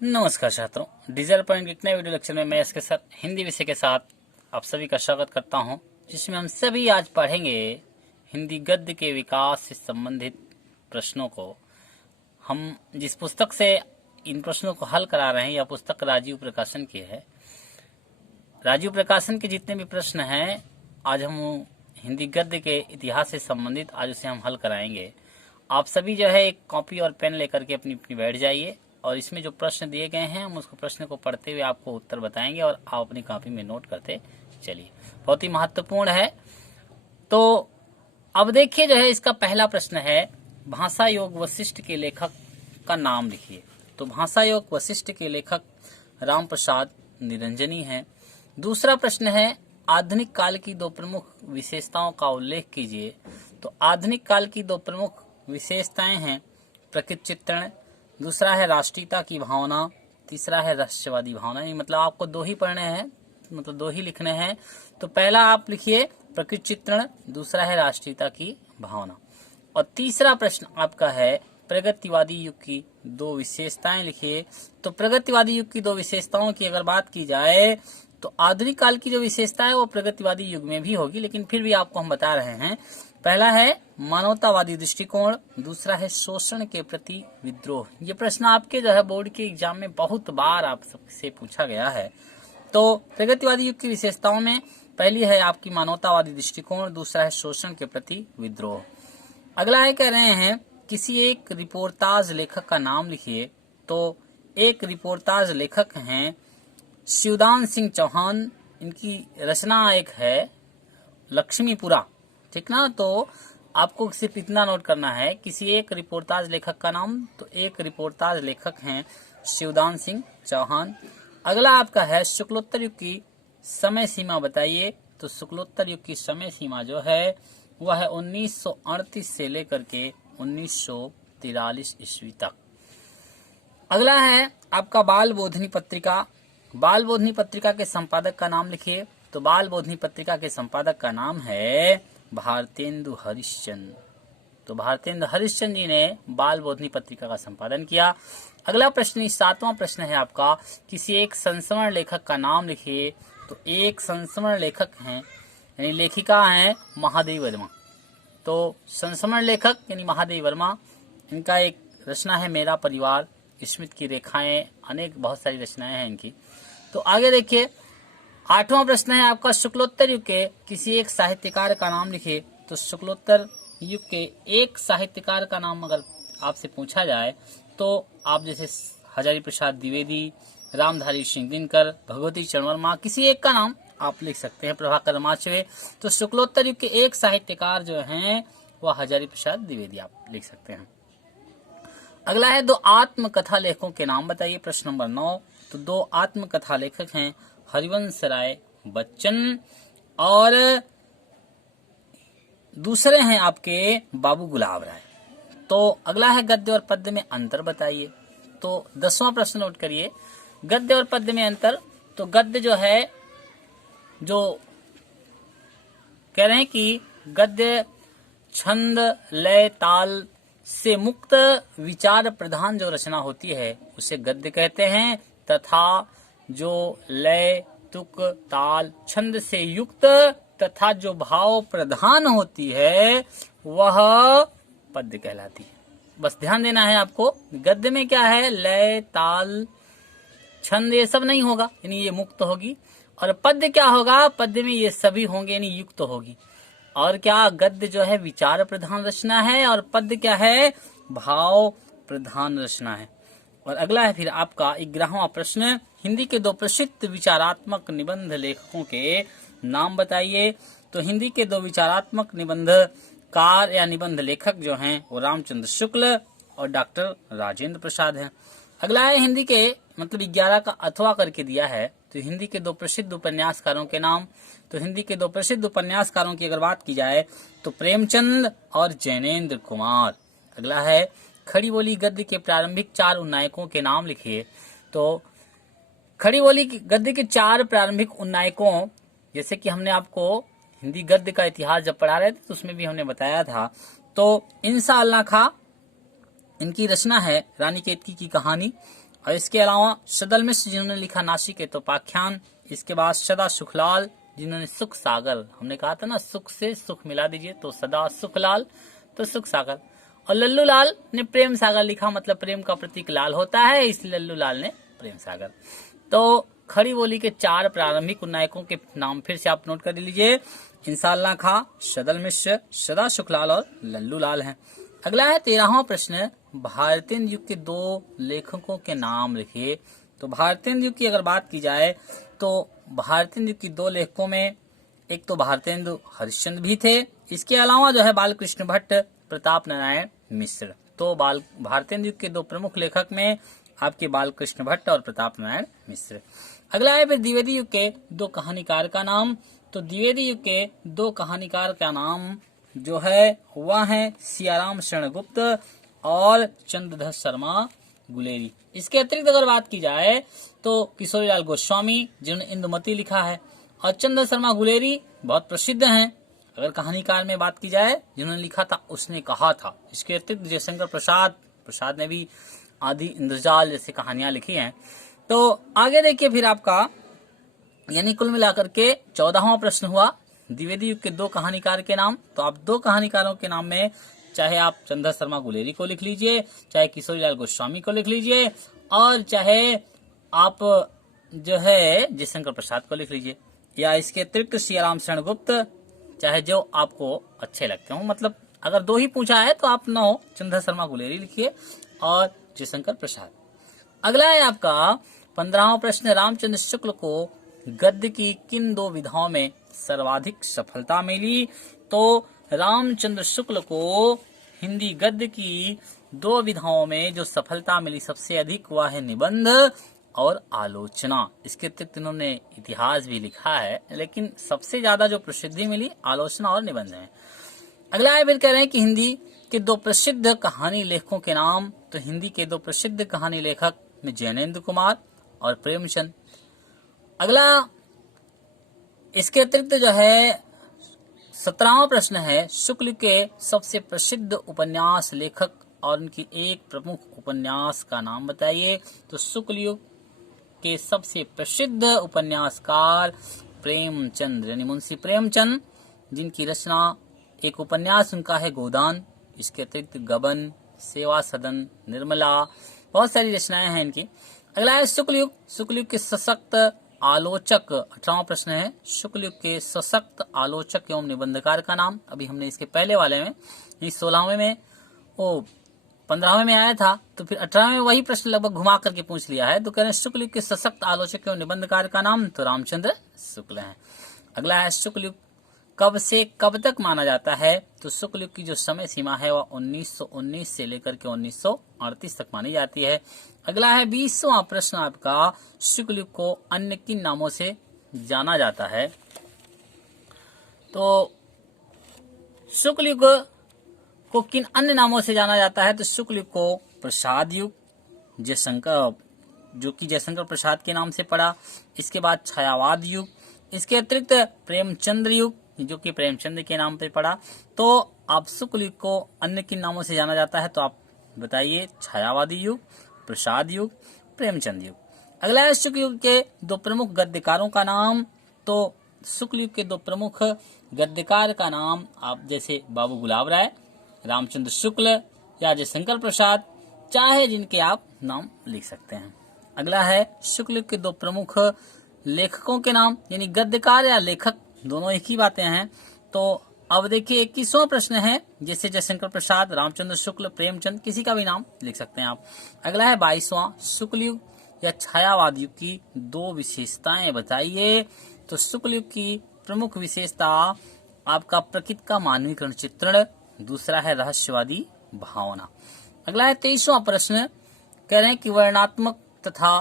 नमस्कार छात्रों, digital point एक नए वीडियो लेक्चर में मैं इसके साथ हिंदी विषय के साथ आप सभी का स्वागत करता हूं, जिसमें हम सभी आज पढ़ेंगे हिंदी गद्य के विकास से संबंधित प्रश्नों को। हम जिस पुस्तक से इन प्रश्नों को हल करा रहे हैं, यह पुस्तक राजीव प्रकाशन की है। राजीव प्रकाशन के जितने भी प्रश्न हैं, आज हम हिंदी गद्य के इतिहास से संबंधित आज उसे हम हल कराएंगे। आप सभी जो है एक कॉपी और पेन लेकर के अपनी अपनी बैठ जाइए और इसमें जो प्रश्न दिए गए हैं हम उसको प्रश्न को पढ़ते हुए आपको उत्तर बताएंगे और आप अपनी कॉपी में नोट करते चलिए। बहुत ही महत्वपूर्ण है। तो अब देखिए, जो है इसका पहला प्रश्न है, भाषा योग वशिष्ठ के लेखक का नाम लिखिए। तो भाषा योग वशिष्ठ के लेखक राम प्रसाद निरंजनी हैं। दूसरा प्रश्न है, आधुनिक काल की दो प्रमुख विशेषताओं का उल्लेख कीजिए। तो आधुनिक काल की दो प्रमुख विशेषताएं हैं, प्रकृति चित्रण, दूसरा है राष्ट्रीयता की भावना, तीसरा है राष्ट्रवादी भावना। मतलब आपको दो ही पढ़ने हैं, मतलब दो ही लिखने हैं। तो पहला आप लिखिए प्रकृति चित्रण, दूसरा है राष्ट्रीयता की भावना। और तीसरा प्रश्न आपका है, प्रगतिवादी युग की दो विशेषताएं लिखिए। तो प्रगतिवादी युग की दो विशेषताओं की अगर बात की जाए तो आधुनिक काल की जो विशेषता है वो प्रगतिवादी युग में भी होगी, लेकिन फिर भी आपको हम बता रहे हैं। पहला है मानवतावादी दृष्टिकोण, दूसरा है शोषण के प्रति विद्रोह। ये प्रश्न आपके जो है बोर्ड के एग्जाम में बहुत बार आप सबसे पूछा गया है। तो प्रगतिवादी युग की विशेषताओं में पहली है आपकी मानवतावादी दृष्टिकोण, दूसरा है शोषण के प्रति विद्रोह। अगला है, कह रहे हैं किसी एक रिपोर्टाज लेखक का नाम लिखिए। तो एक रिपोर्टाज लेखक हैं शिवदान सिंह चौहान। इनकी रचना एक है लक्ष्मीपुरा, ठीक ना। तो आपको सिर्फ इतना नोट करना है, किसी एक रिपोर्टाज लेखक का नाम। तो एक रिपोर्टाज लेखक हैं शिवदान सिंह चौहान। अगला आपका है शुक्लोत्तर युग की समय सीमा बताइए। तो शुक्लोत्तर युग की समय सीमा जो है वह है 1938 से लेकर के 1943 ईस्वी तक। अगला है आपका बाल बोधनी पत्रिका। बाल बोधनी पत्रिका के संपादक का नाम लिखिए। तो बाल बोधनी पत्रिका के संपादक का नाम है भारतेंदु हरिश्चंद्र। तो भारतेंदु हरिश्चंद्र जी ने बाल बोधनी पत्रिका का संपादन किया। अगला प्रश्न, सातवां प्रश्न है आपका, किसी एक संस्मरण लेखक का नाम लिखिए। तो एक संस्मरण लेखक हैं यानी लेखिका हैं महादेवी वर्मा। तो संस्मरण लेखक यानी महादेवी वर्मा, इनका एक रचना है मेरा परिवार, स्मित की रेखाएं, अनेक बहुत सारी रचनाएं हैं इनकी। तो आगे देखिए, आठवां प्रश्न है आपका, शुक्लोत्तर युग के किसी एक साहित्यकार का नाम लिखिए। तो शुक्लोत्तर युग के एक साहित्यकार का नाम अगर आपसे पूछा जाए तो आप जैसे हजारी प्रसाद द्विवेदी, रामधारी सिंह दिनकर, भगवती चरण वर्मा, किसी एक का नाम आप लिख सकते हैं, प्रभाकर माचवे। तो शुक्लोत्तर युग के एक साहित्यकार जो हैं वह हजारी प्रसाद द्विवेदी आप लिख सकते हैं। अगला है, दो आत्मकथा लेखकों के नाम बताइए। प्रश्न नंबर 9। तो दो आत्मकथा लेखक हैं हरिवंश राय बच्चन और दूसरे हैं आपके बाबू गुलाब राय। तो अगला है, गद्य और पद्य में अंतर बताइए। तो 10वां प्रश्न नोट करिए, गद्य और पद्य में अंतर। तो गद्य जो है, जो कह रहे हैं कि गद्य छंद लय ताल से मुक्त विचार प्रधान जो रचना होती है उसे गद्य कहते हैं, तथा जो लय तुक ताल छंद से युक्त तथा जो भाव प्रधान होती है वह पद्य कहलाती है। बस ध्यान देना है आपको, गद्य में क्या है, लय ताल छंद ये सब नहीं होगा, यानी ये मुक्त होगी। और पद्य क्या होगा, पद्य में ये सभी होंगे यानी युक्त होगी। और क्या, गद्य जो है विचार प्रधान रचना है और पद्य क्या है, भाव प्रधान रचना है। और अगला है फिर आपका 11वां प्रश्न, हिंदी के दो प्रसिद्ध विचारात्मक निबंध लेखकों के नाम बताइए। तो हिंदी के दो विचारात्मक निबंधकार या निबंध लेखक जो हैं वो रामचंद्र शुक्ल और डॉक्टर राजेंद्र प्रसाद हैं। अगला है, हिंदी के मतलब 11 का अथवा करके दिया है। तो हिंदी के दो प्रसिद्ध उपन्यासकारों के नाम। तो हिंदी के दो प्रसिद्ध उपन्यासकारों की अगर बात की जाए तो प्रेमचंद और जैनेन्द्र कुमार। अगला है, खड़ी बोली गद्य के प्रारंभिक 4 उन्नायकों के नाम लिखिए। तो खड़ी बोली गद्य के 4 प्रारंभिक उन्नायकों, जैसे कि हमने आपको हिंदी गद्य का इतिहास जब पढ़ा रहे थे तो उसमें भी हमने बताया था। तो इंसान अल्लाह खां, इनकी रचना है रानी केतकी की कहानी। और इसके अलावा सदल मिश्र जिन्होंने लिखा नासिकेतोपाख्यान, इसके बाद सदा सुखलाल जिन्होंने सुख सागर, हमने कहा था ना सुख से सुख मिला दीजिए तो सदा सुखलाल तो सुख सागर, और लल्लू लाल ने प्रेम सागर लिखा, मतलब प्रेम का प्रतीक लाल होता है इसलिए लल्लू लाल ने प्रेम सागर। तो खड़ी बोली के 4 प्रारंभिक नायकों के नाम फिर से आप नोट कर लीजिए, इंसाल्लाह खां, सदल मिश्र, सदा सुखलाल और लल्लू लाल हैं। अगला है 13वां प्रश्न, भारतीय युग के 2 लेखकों के नाम लिखिए। तो भारतीय युग की अगर बात की जाए तो भारतीय युग की 2 लेखकों में एक तो भारतेंदु हरिश्चंद्र भी थे, इसके अलावा जो है बालकृष्ण भट्ट, प्रताप नारायण मिश्र। तो भारतीय युग के 2 प्रमुख लेखक में आपके बालकृष्ण भट्ट और प्रताप नारायण मिश्र। अगला है फिर द्विवेदी युग के 2 कहानीकार का नाम। तो द्विवेदी युग के 2 कहानीकार का नाम जो है वह है सियाराम शरण गुप्त और चंद्रधर शर्मा गुलेरी। इसके अतिरिक्त अगर बात की जाए तो किशोरीलाल गोस्वामी जिन्होंने इंदुमती लिखा है, और चंद्र शर्मा गुलेरी बहुत प्रसिद्ध हैं। अगर कहानीकार में बात की जाए जिन्होंने लिखा था उसने कहा था। इसके अतिरिक्त जयशंकर प्रसाद ने भी आदि इंद्रजाल जैसी कहानियां लिखी हैं। तो आगे देखिए फिर आपका यानी कुल मिलाकर के 14वां प्रश्न हुआ द्विवेदी युग के 2 कहानीकार के नाम। तो आप 2 कहानीकारों के नाम में चाहे आप चंद्र शर्मा गुलेरी को लिख लीजिए, चाहे किशोरीलाल गोस्वामी को लिख लीजिए, और चाहे आप जो है जयशंकर प्रसाद को लिख लीजिए, या इसके अतिरिक्त सियाराम शरण गुप्त, चाहे जो आपको अच्छे लगते हो। मतलब अगर 2 ही पूछा है तो आप 9 चंद्र शर्मा गुलेरी लिखिए और जयशंकर प्रसाद। अगला है आपका 15वां प्रश्न, रामचंद्र शुक्ल को गद्य की किन 2 विधाओं में सर्वाधिक सफलता मिली। तो रामचंद्र शुक्ल को हिंदी गद्य की 2 विधाओं में जो सफलता मिली सबसे अधिक वह है निबंध और आलोचना। इसके अतिरिक्त इन्होंने इतिहास भी लिखा है, लेकिन सबसे ज्यादा जो प्रसिद्धि मिली आलोचना और निबंध है। अगला है फिर कह रहे हैं कि हिंदी के 2 प्रसिद्ध कहानी लेखकों के नाम। तो हिंदी के 2 प्रसिद्ध कहानी लेखक में जैनेन्द्र कुमार और प्रेमचंद। अगला इसके अतिरिक्त जो है 17वां प्रश्न है, शुक्ल के सबसे प्रसिद्ध उपन्यास लेखक और उनकी एक प्रमुख उपन्यास का नाम बताइए। तो शुक्ल युग के सबसे प्रसिद्ध उपन्यासकार प्रेमचंद यानी मुंशी प्रेमचंद, जिनकी रचना एक उपन्यास उनका है गोदान। इसके अतिरिक्त गबन, सेवा सदन, निर्मला, बहुत सारी रचनाएं हैं इनकी। अगला है शुक्ल युग के सशक्त आलोचक। 18वां प्रश्न है, शुक्ल युग के सशक्त आलोचक एवं निबंधकार का नाम। अभी हमने इसके पहले वाले में 16वें में 15वें में आया था, तो फिर 18वें में वही प्रश्न लगभग घुमा करके पूछ लिया है। तो कह रहे हैं शुक्ल युग के सशक्त आलोचक एवं निबंधकार का नाम, तो रामचंद्र शुक्ल है। अगला है शुक्ल युग कब से कब तक माना जाता है। तो शुक्ल युग की जो समय सीमा है वह 1919 से लेकर के 1938 तक मानी जाती है। अगला है 20वां प्रश्न आपका, शुक्ल युग को अन्य किन नामों से जाना जाता है। तो शुक्ल युग को किन अन्य नामों से जाना जाता है। तो शुक्ल युग को प्रसाद युग, जयशंकर जो कि जयशंकर प्रसाद के नाम से पड़ा। इसके बाद छायावाद युग, इसके अतिरिक्त प्रेमचंद्र युग जो कि प्रेमचंद के नाम पे पड़ा। तो आप शुक्ल युग को अन्य किन नामों से जाना जाता है, तो आप बताइए छायावादी युग, प्रसाद युग, प्रेमचंद युग। अगला है शुक्ल युग के 2 प्रमुख गद्यकारों का नाम। तो शुक्ल युग के 2 प्रमुख गद्यकार का नाम आप जैसे बाबू गुलाब राय, रामचंद्र शुक्ल या जयशंकर प्रसाद, चाहे जिनके आप नाम लिख सकते हैं। अगला है शुक्ल युग के 2 प्रमुख लेखकों के नाम, यानी गद्यकार या लेखक दोनों एक ही बातें हैं। तो अब देखिए 21वां प्रश्न है, जैसे जयशंकर प्रसाद, रामचंद्र शुक्ल, प्रेमचंद, किसी का भी नाम लिख सकते हैं आप। अगला है 22वां, शुक्ल युग या छायावाद युग की 2 विशेषताएं बताइए। तो शुक्ल युग की प्रमुख विशेषता आपका प्रकृति का मानवीकरण चित्रण, दूसरा है रहस्यवादी भावना। अगला है 23वां प्रश्न, कह रहे हैं कि वर्णात्मक तथा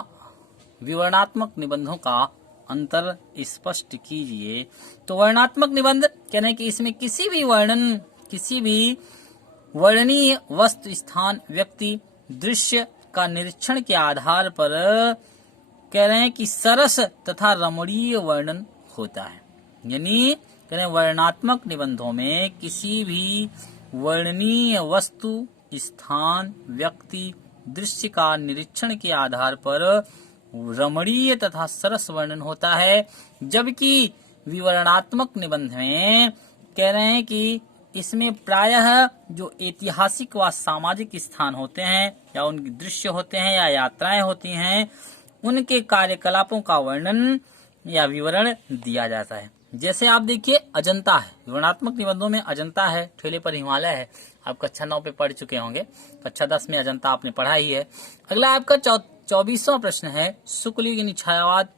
विवरणात्मक निबंधों का अंतर स्पष्ट कीजिए। तो वर्णात्मक निबंध कह रहे हैं कि इसमें किसी भी वर्णनीय वस्तु, स्थान, व्यक्ति, दृश्य का निरीक्षण के आधार पर कह रहे हैं कि सरस तथा रमणीय वर्णन होता है। यानी कह रहे हैं वर्णात्मक निबंधों में किसी भी वर्णनीय वस्तु, स्थान, व्यक्ति, दृश्य का निरीक्षण के आधार पर रमणीय तथा सरस वर्णन होता है, जबकि विवरणात्मक निबंध में कह रहे हैं कि इसमें प्रायः जो ऐतिहासिक व सामाजिक स्थान होते हैं या उनके दृश्य होते हैं या यात्राएं होती हैं, उनके कार्यकलापों का वर्णन या विवरण दिया जाता है। जैसे आप देखिए अजंता है, विवरणात्मक निबंधों में अजंता है, ठेले पर हिमालय है, आप कक्षा 9 पे पढ़ चुके होंगे, कक्षा 10 में अजंता आपने पढ़ा ही है। अगला आपका 24वां प्रश्न है, शुक्ल युग यानी छायावाद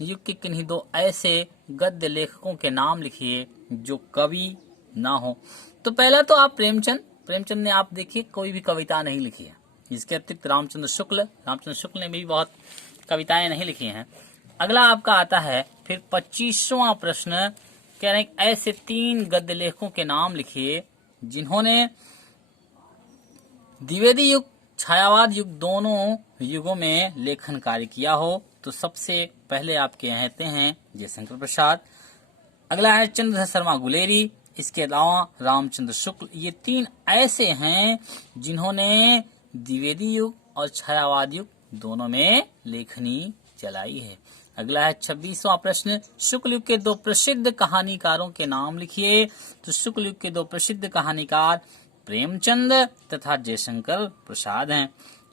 युग के किन्हीं दो ऐसे गद्य लेखकों के नाम लिखिए जो कवि ना हो। तो पहला तो आप प्रेमचंद ने आप देखिए कोई भी कविता नहीं लिखी है। इसके अतिरिक्त रामचंद्र शुक्ल ने भी बहुत कविताएं नहीं लिखी हैं। अगला आपका आता है फिर 25वां प्रश्न, कह रहे हैं ऐसे 3 गद्य लेखकों के नाम लिखिए जिन्होंने द्विवेदी युग छायावाद युग दोनों युगों में लेखन कार्य किया हो। तो सबसे पहले आपके कहते हैं जयशंकर प्रसाद, अगला है चंद्रधर शर्मा गुलेरी, इसके अलावा रामचंद्र शुक्ल। ये 3 ऐसे हैं जिन्होंने द्विवेदी युग और छायावाद युग दोनों में लेखनी चलाई है। अगला है 26वां प्रश्न, शुक्ल युग के 2 प्रसिद्ध कहानीकारों के नाम लिखिए। तो शुक्ल युग के 2 प्रसिद्ध कहानीकार प्रेमचंद तथा जयशंकर प्रसाद हैं।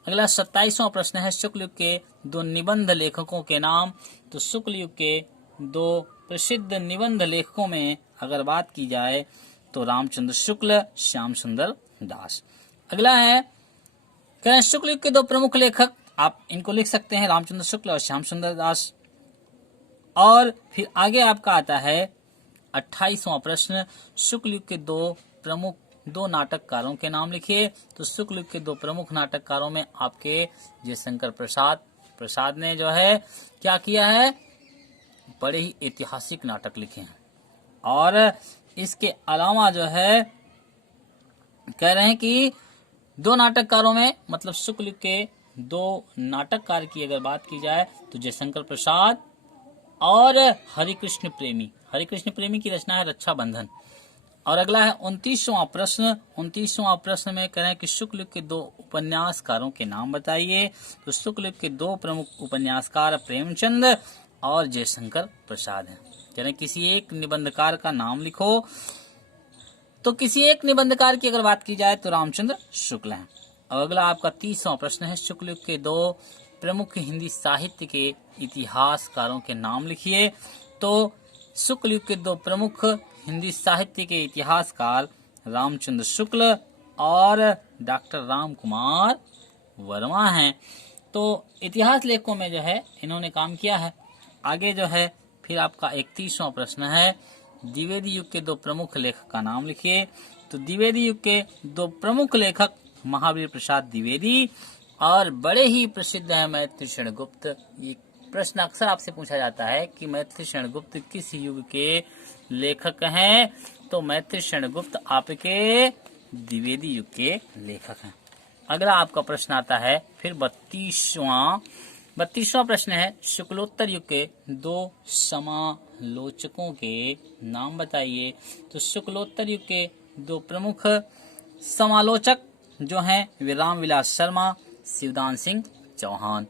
अगला 27वां प्रश्न है, शुक्ल युग के 2 निबंध लेखकों के नाम। तो शुक्ल युग के 2 प्रसिद्ध निबंध लेखकों में अगर बात की जाए तो रामचंद्र शुक्ल, श्याम सुंदर दास। अगला है शुक्ल युग के 2 प्रमुख लेखक, आप इनको लिख सकते हैं, रामचंद्र शुक्ल और श्याम सुंदर दास। और फिर आगे आपका आता है 28वां प्रश्न, शुक्ल युग के 2 नाटककारों के नाम लिखिए। तो शुक्ल युग के 2 प्रमुख नाटककारों में आपके जयशंकर प्रसाद ने जो है क्या किया है, बड़े ही ऐतिहासिक नाटक लिखे हैं। और इसके अलावा जो है कह रहे हैं कि 2 नाटककारों में मतलब शुक्ल युग के 2 नाटककार की अगर बात की जाए तो जयशंकर प्रसाद और हरिकृष्ण प्रेमी की रचना है रक्षाबंधन। और अगला है 29वां प्रश्न में कह रहे हैं कि शुक्ल युग के 2 उपन्यासकारों के नाम बताइए। तो शुक्ल युग के 2 प्रमुख उपन्यासकार प्रेमचंद और जयशंकर प्रसाद हैं। कह रहे हैं किसी एक निबंधकार का नाम लिखो। तो किसी एक निबंधकार की अगर बात की जाए तो रामचंद्र शुक्ल हैं। और अगला आपका 30वां प्रश्न है, शुक्ल युग के 2 प्रमुख हिंदी साहित्य के इतिहासकारों के नाम लिखिए। तो शुक्ल युग के 2 प्रमुख हिंदी साहित्य के इतिहासकार रामचंद्र शुक्ल और डॉक्टर राम कुमार वर्मा हैं। तो इतिहास लेखकों में जो है इन्होंने काम किया है। आगे जो है फिर आपका 31वां प्रश्न है, द्विवेदी युग के 2 प्रमुख लेखक का नाम लिखिए। तो द्विवेदी युग के 2 प्रमुख लेखक महावीर प्रसाद द्विवेदी और बड़े ही प्रसिद्ध है मैत्री शरण गुप्त। ये प्रश्न अक्सर आपसे पूछा जाता है कि मैत्री शरण गुप्त किस युग के लेखक हैं। तो मैत्री शरण गुप्त आपके द्विवेदी युग के लेखक हैं। अगला आपका प्रश्न आता है फिर 32वां प्रश्न है, शुक्लोत्तर युग के 2 समालोचकों के नाम बताइए। तो शुक्लोत्तर युग के 2 प्रमुख समालोचक जो हैं वे रामविलास शर्मा, शिवदान सिंह चौहान।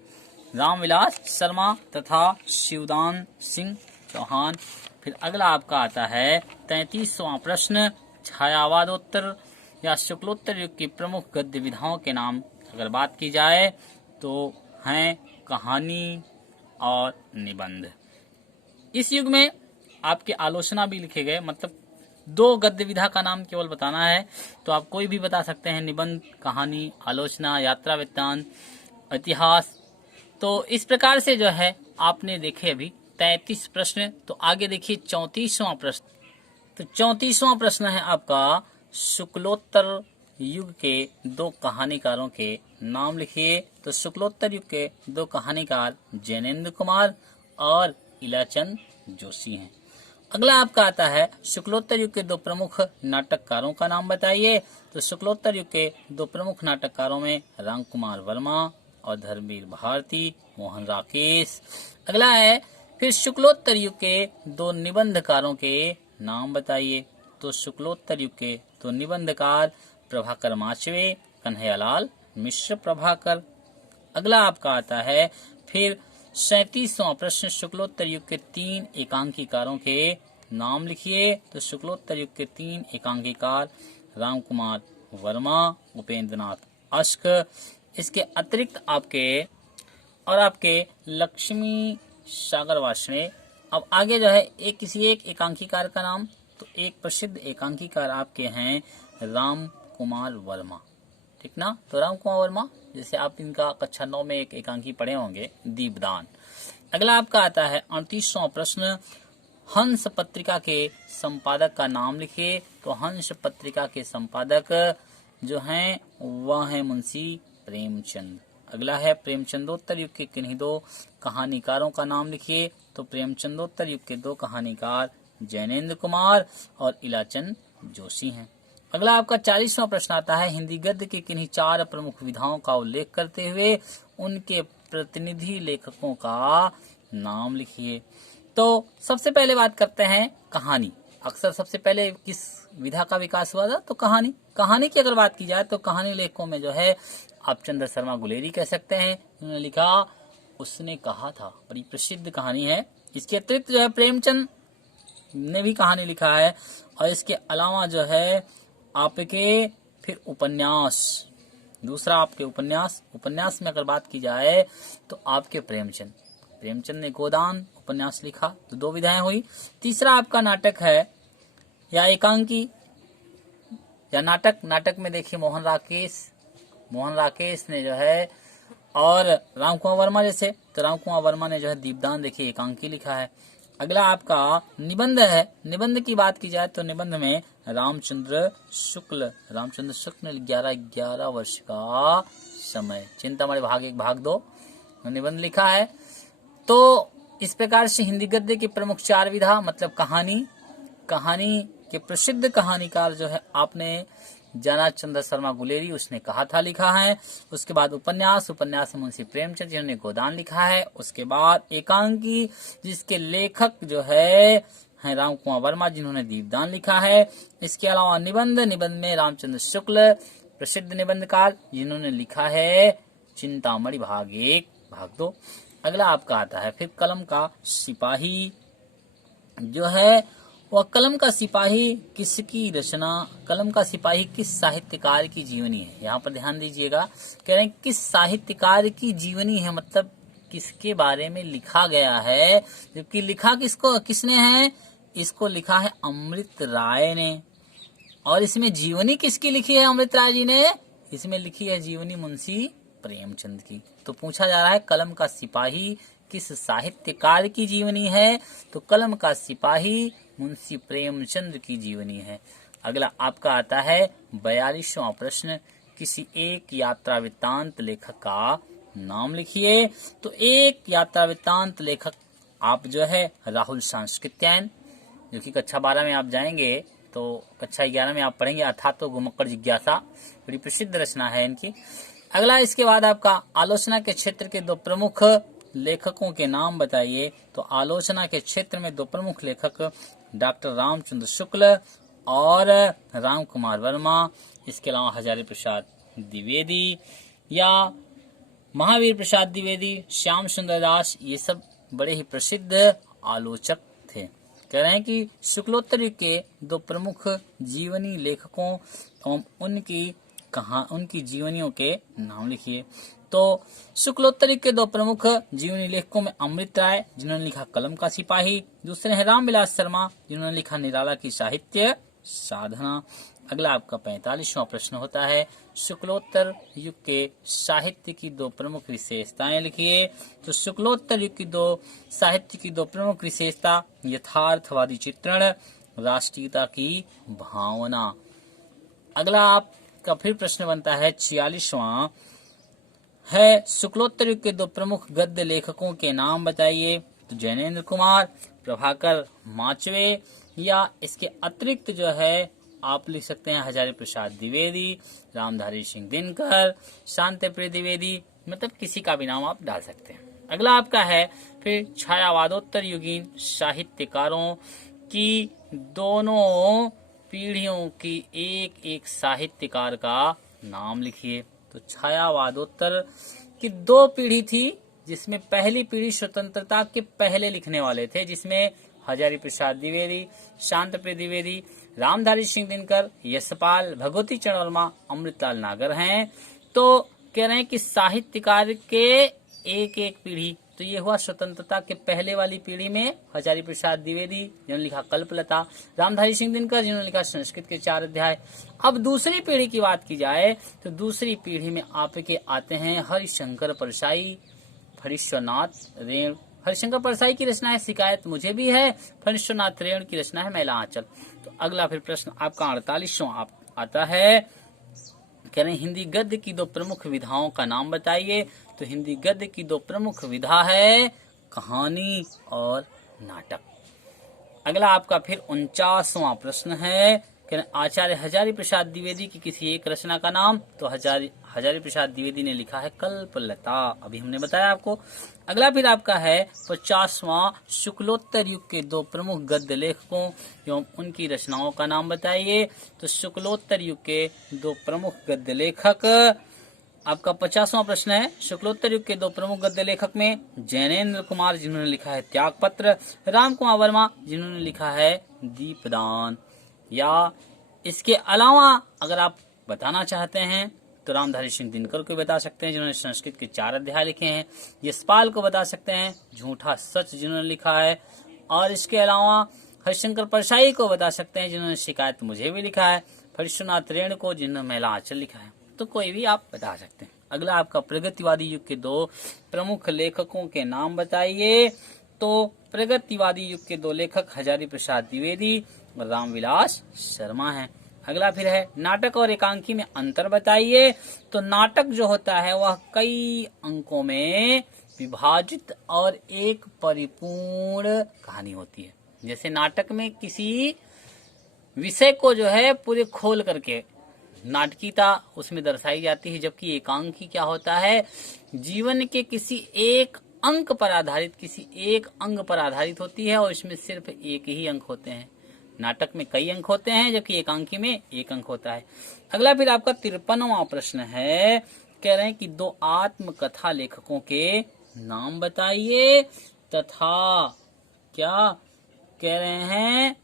रामविलास शर्मा तथा शिवदान सिंह चौहान। फिर अगला आपका आता है 33वां प्रश्न, छायावादोत्तर या शुक्लोत्तर युग की प्रमुख गद्य विधाओं के नाम अगर बात की जाए तो हैं कहानी और निबंध। इस युग में आपके आलोचना भी लिखे गए, मतलब 2 गद्य विधा का नाम केवल बताना है तो आप कोई भी बता सकते हैं, निबंध, कहानी, आलोचना, यात्रा वृत्तांत, इतिहास। तो इस प्रकार से जो है आपने देखे अभी 33 प्रश्न। तो आगे देखिए 34वां प्रश्न। तो 34वां प्रश्न है आपका, शुक्लोत्तर युग के 2 कहानीकारों के नाम लिखिए। तो शुक्लोत्तर युग के 2 कहानीकार जैनेन्द्र कुमार और इलाचंद जोशी हैं। अगला आपका आता है शुक्लोत्तर युग के 2 प्रमुख नाटककारों का नाम बताइए। तो शुक्लोत्तर युग के 2 प्रमुख नाटककारों में राम कुमार वर्मा और धर्मवीर भारती, मोहन राकेश। अगला है फिर शुक्लोत्तर युग के 2 निबंधकारों के नाम बताइए। तो शुक्लोत्तर युग के 2 निबंधकार प्रभाकर माचवे, कन्हैयालाल मिश्र प्रभाकर अगला आपका आता है फिर 37वां प्रश्न, शुक्लोत्तर युग के 3 एकांकीकारों के नाम लिखिए। तो शुक्लोत्तर युग के 3 एकांकीकार राम कुमार वर्मा, उपेंद्र नाथ अश्क, इसके अतिरिक्त आपके लक्ष्मी सागर वार्ष्णेय। अब आगे जो है एक किसी एक एकांकीकार का नाम, तो एक प्रसिद्ध एकांकीकार आपके हैं राम कुमार वर्मा, ठीक ना। तो राम कुमार वर्मा, जैसे आप इनका कक्षा 9 में एक एकांकी पढ़े होंगे, दीपदान। अगला आपका आता है 38वां प्रश्न, हंस पत्रिका के संपादक का नाम लिखिए। तो हंस पत्रिका के संपादक जो हैं वह है मुंशी प्रेमचंद। अगला है प्रेमचंदोत्तर युग के किन्हीं 2 कहानीकारों का नाम लिखिए। तो प्रेमचंदोत्तर युग के 2 कहानीकार जैनेन्द्र कुमार और इलाचंद जोशी हैं। अगला आपका 40वां प्रश्न आता है, हिंदी गद्य की किन्हीं 4 प्रमुख विधाओं का उल्लेख करते हुए उनके प्रतिनिधि लेखकों का नाम लिखिए। तो सबसे पहले बात करते हैं कहानी। अक्सर सबसे पहले किस विधा का विकास हुआ था? तो कहानी की अगर बात की जाए तो कहानी लेखकों में जो है आप चंद्र शर्मा गुलेरी कह सकते हैं। उन्होंने लिखा उसने कहा था, बड़ी प्रसिद्ध कहानी है। इसके अतिरिक्त जो है प्रेमचंद ने भी कहानी लिखा है। और इसके अलावा जो है आपके फिर उपन्यास, दूसरा आपके उपन्यास में अगर बात की जाए तो आपके प्रेमचंद ने गोदान उपन्यास लिखा, तो 2 विधाएं हुई। तीसरा आपका नाटक है या एकांकी या नाटक में देखिए मोहन राकेश ने जो है, और राम कुमार वर्मा जैसे, तो राम कुमार वर्मा ने जो है दीपदान देखिए एकांकी लिखा है। अगला आपका निबंध है। निबंध की बात की जाए तो निबंध में रामचंद्र शुक्ल ने 11 वर्ष का समय, चिंतामणि भाग 1 भाग 2 निबंध लिखा है। तो इस प्रकार से हिंदी गद्य की प्रमुख 4 विधा, मतलब कहानी के प्रसिद्ध कहानीकार जो है आपने जाना चंद्र शर्मा गुलेरी, उसने कहा था लिखा है। उसके बाद उपन्यास में मुंशी प्रेमचंद जिन्होंने गोदान लिखा है। उसके बाद एकांकी जिसके लेखक जो है राम कुमार वर्मा जिन्होंने दीपदान लिखा है। इसके अलावा निबंध में रामचंद्र शुक्ल प्रसिद्ध निबंधकार जिन्होंने लिखा है चिंतामणि भाग 1 भाग 2। अगला आपका आता है फिर कलम का सिपाही जो है, वह कलम का सिपाही किसकी रचना, कलम का सिपाही किस साहित्यकार की जीवनी है। यहाँ पर ध्यान दीजिएगा, कह रहे हैं किस साहित्यकार की जीवनी है, मतलब किसके बारे में लिखा गया है। जबकि लिखा किसने है, इसको लिखा है अमृत राय ने। और इसमें जीवनी किसकी लिखी है अमृत राय जी ने, इसमें लिखी है जीवनी मुंशी प्रेमचंद की। तो पूछा जा रहा है कलम का सिपाही किस साहित्यकार की जीवनी है, तो कलम का सिपाही मुंशी प्रेमचंद की जीवनी है। अगला आपका आता है 42वां प्रश्न, किसी एक यात्रा वृत्तांत लेखक का नाम लिखिए। तो एक यात्रा वृत्तांत लेखक आप जो है राहुल सांस्कृत्यायन, जो कि कक्षा 12 में आप जाएंगे तो कक्षा 11 में आप पढ़ेंगे अथातो गुमक्कड़ जिज्ञासा, बड़ी प्रसिद्ध रचना है इनकी। अगला इसके बाद आपका आलोचना के क्षेत्र के 2 प्रमुख लेखकों के नाम बताइए। तो आलोचना के क्षेत्र में 2 प्रमुख लेखक डॉक्टर रामचंद्र शुक्ल और राम कुमार वर्मा। इसके अलावा हजारी प्रसाद द्विवेदी या महावीर प्रसाद द्विवेदी, श्याम सुंदर दास, ये सब बड़े ही प्रसिद्ध आलोचक थे। कह रहे हैं कि शुक्लोत्तर युग के 2 प्रमुख जीवनी लेखकों एवं उनकी जीवनियों के नाम लिखिए। तो शुक्लोत्तर युग के 2 प्रमुख जीवनी लेखकों में अमृत राय जिन्होंने लिखा कलम का सिपाही, दूसरे हैं रामविलास शर्मा जिन्होंने लिखा निराला की साहित्य साधना। अगला आपका 45वां प्रश्न होता है शुक्लोत्तर युग के साहित्य की 2 प्रमुख विशेषताएं लिखिए। तो शुक्लोत्तर युग की 2 साहित्य की 2 प्रमुख विशेषता, यथार्थवादी चित्रण, राष्ट्रीयता की भावना। अगला आपका फिर प्रश्न बनता है 46वां है शुक्लोत्तर युग के 2 प्रमुख गद्य लेखकों के नाम बताइए। तो जैनेन्द्र कुमार, प्रभाकर माचवे, या इसके अतिरिक्त जो है आप लिख सकते हैं हजारी प्रसाद द्विवेदी, रामधारी सिंह दिनकर, शांति प्रिय द्विवेदी, मतलब किसी का भी नाम आप डाल सकते हैं। अगला आपका है फिर छायावादोत्तर युगीन साहित्यकारों की दोनों पीढ़ियों की एक साहित्यकार का नाम लिखिए। तो छायावादोत्तर कि 2 पीढ़ी थी, जिसमें पहली पीढ़ी स्वतंत्रता के पहले लिखने वाले थे, जिसमें हजारी प्रसाद द्विवेदी, शांत प्रिय द्विवेदी, रामधारी सिंह दिनकर, यशपाल, भगवती चरण वर्मा, अमृतलाल नागर हैं। तो कह रहे हैं कि साहित्यकार के एक एक पीढ़ी, तो ये हुआ स्वतंत्रता के पहले वाली पीढ़ी में हजारी प्रसाद द्विवेदी जिन्होंने लिखा कल्पलता, रामधारी सिंह दिनकर जिन्होंने लिखा संस्कृत के 4 अध्याय। अब दूसरी पीढ़ी की बात की जाए तो दूसरी पीढ़ी में आपके आते हैं हरिशंकर परसाई, फणीश्वरनाथ रेण। हरिशंकर परसाई की रचना है शिकायत मुझे भी है, फणीश्वरनाथ रेण की रचना है मैला आंचल। तो अगला फिर प्रश्न आपका 48वां आता है, कह रहे हैं हिंदी गद्य की 2 प्रमुख विधाओं का नाम बताइए। तो हिंदी गद्य की 2 प्रमुख विधा है कहानी और नाटक। अगला आपका फिर 49वां प्रश्न है, कह रहे आचार्य हजारी प्रसाद द्विवेदी की किसी एक रचना का नाम। तो हजारी प्रसाद द्विवेदी ने लिखा है कल्पलता, अभी हमने बताया आपको। अगला फिर आपका है 50वां, शुक्लोत्तर युग के 2 प्रमुख गद्य लेखकों एवं उनकी रचनाओं का नाम बताइए। तो शुक्लोत्तर युग के 2 प्रमुख गद्य लेखक, आपका 50वां प्रश्न है, शुक्लोत्तर युग के 2 प्रमुख गद्य लेखक में जैनेन्द्र कुमार जिन्होंने लिखा है त्यागपत्र, राम कुमार वर्मा जिन्होंने लिखा है दीपदान। या इसके अलावा अगर आप बताना चाहते हैं तो रामधारी सिंह दिनकर को बता सकते हैं जिन्होंने संस्कृत के 4 अध्याय लिखे हैं, यशपाल को बता सकते हैं झूठा सच जिन्होंने लिखा है, और इसके अलावा हरिशंकर परसाई को बता सकते हैं जिन्होंने शिकायत मुझे भी लिखा है, फणीश्वरनाथ रेण को जिन्होंने मैला आंचल लिखा है। तो कोई भी आप बता सकते हैं। अगला आपका प्रगतिवादी युग के 2 प्रमुख लेखकों के नाम बताइए। तो प्रगतिवादी युग के 2 लेखक हजारी प्रसाद द्विवेदी और रामविलास शर्मा हैं। अगला फिर है नाटक और एकांकी में अंतर बताइए। तो नाटक जो होता है वह कई अंकों में विभाजित और एक परिपूर्ण कहानी होती है। जैसे नाटक में किसी विषय को जो है पूरे खोल करके नाटकीयता उसमें दर्शाई जाती है, जबकि एकांकी क्या होता है, जीवन के किसी एक अंक पर आधारित, किसी एक अंग पर आधारित होती है और इसमें सिर्फ एक ही अंक होते हैं। नाटक में कई अंक होते हैं जबकि एकांकी में एक अंक होता है। अगला फिर आपका 53वां प्रश्न है, कह रहे हैं कि 2 आत्मकथा लेखकों के नाम बताइए तथा क्या कह रहे हैं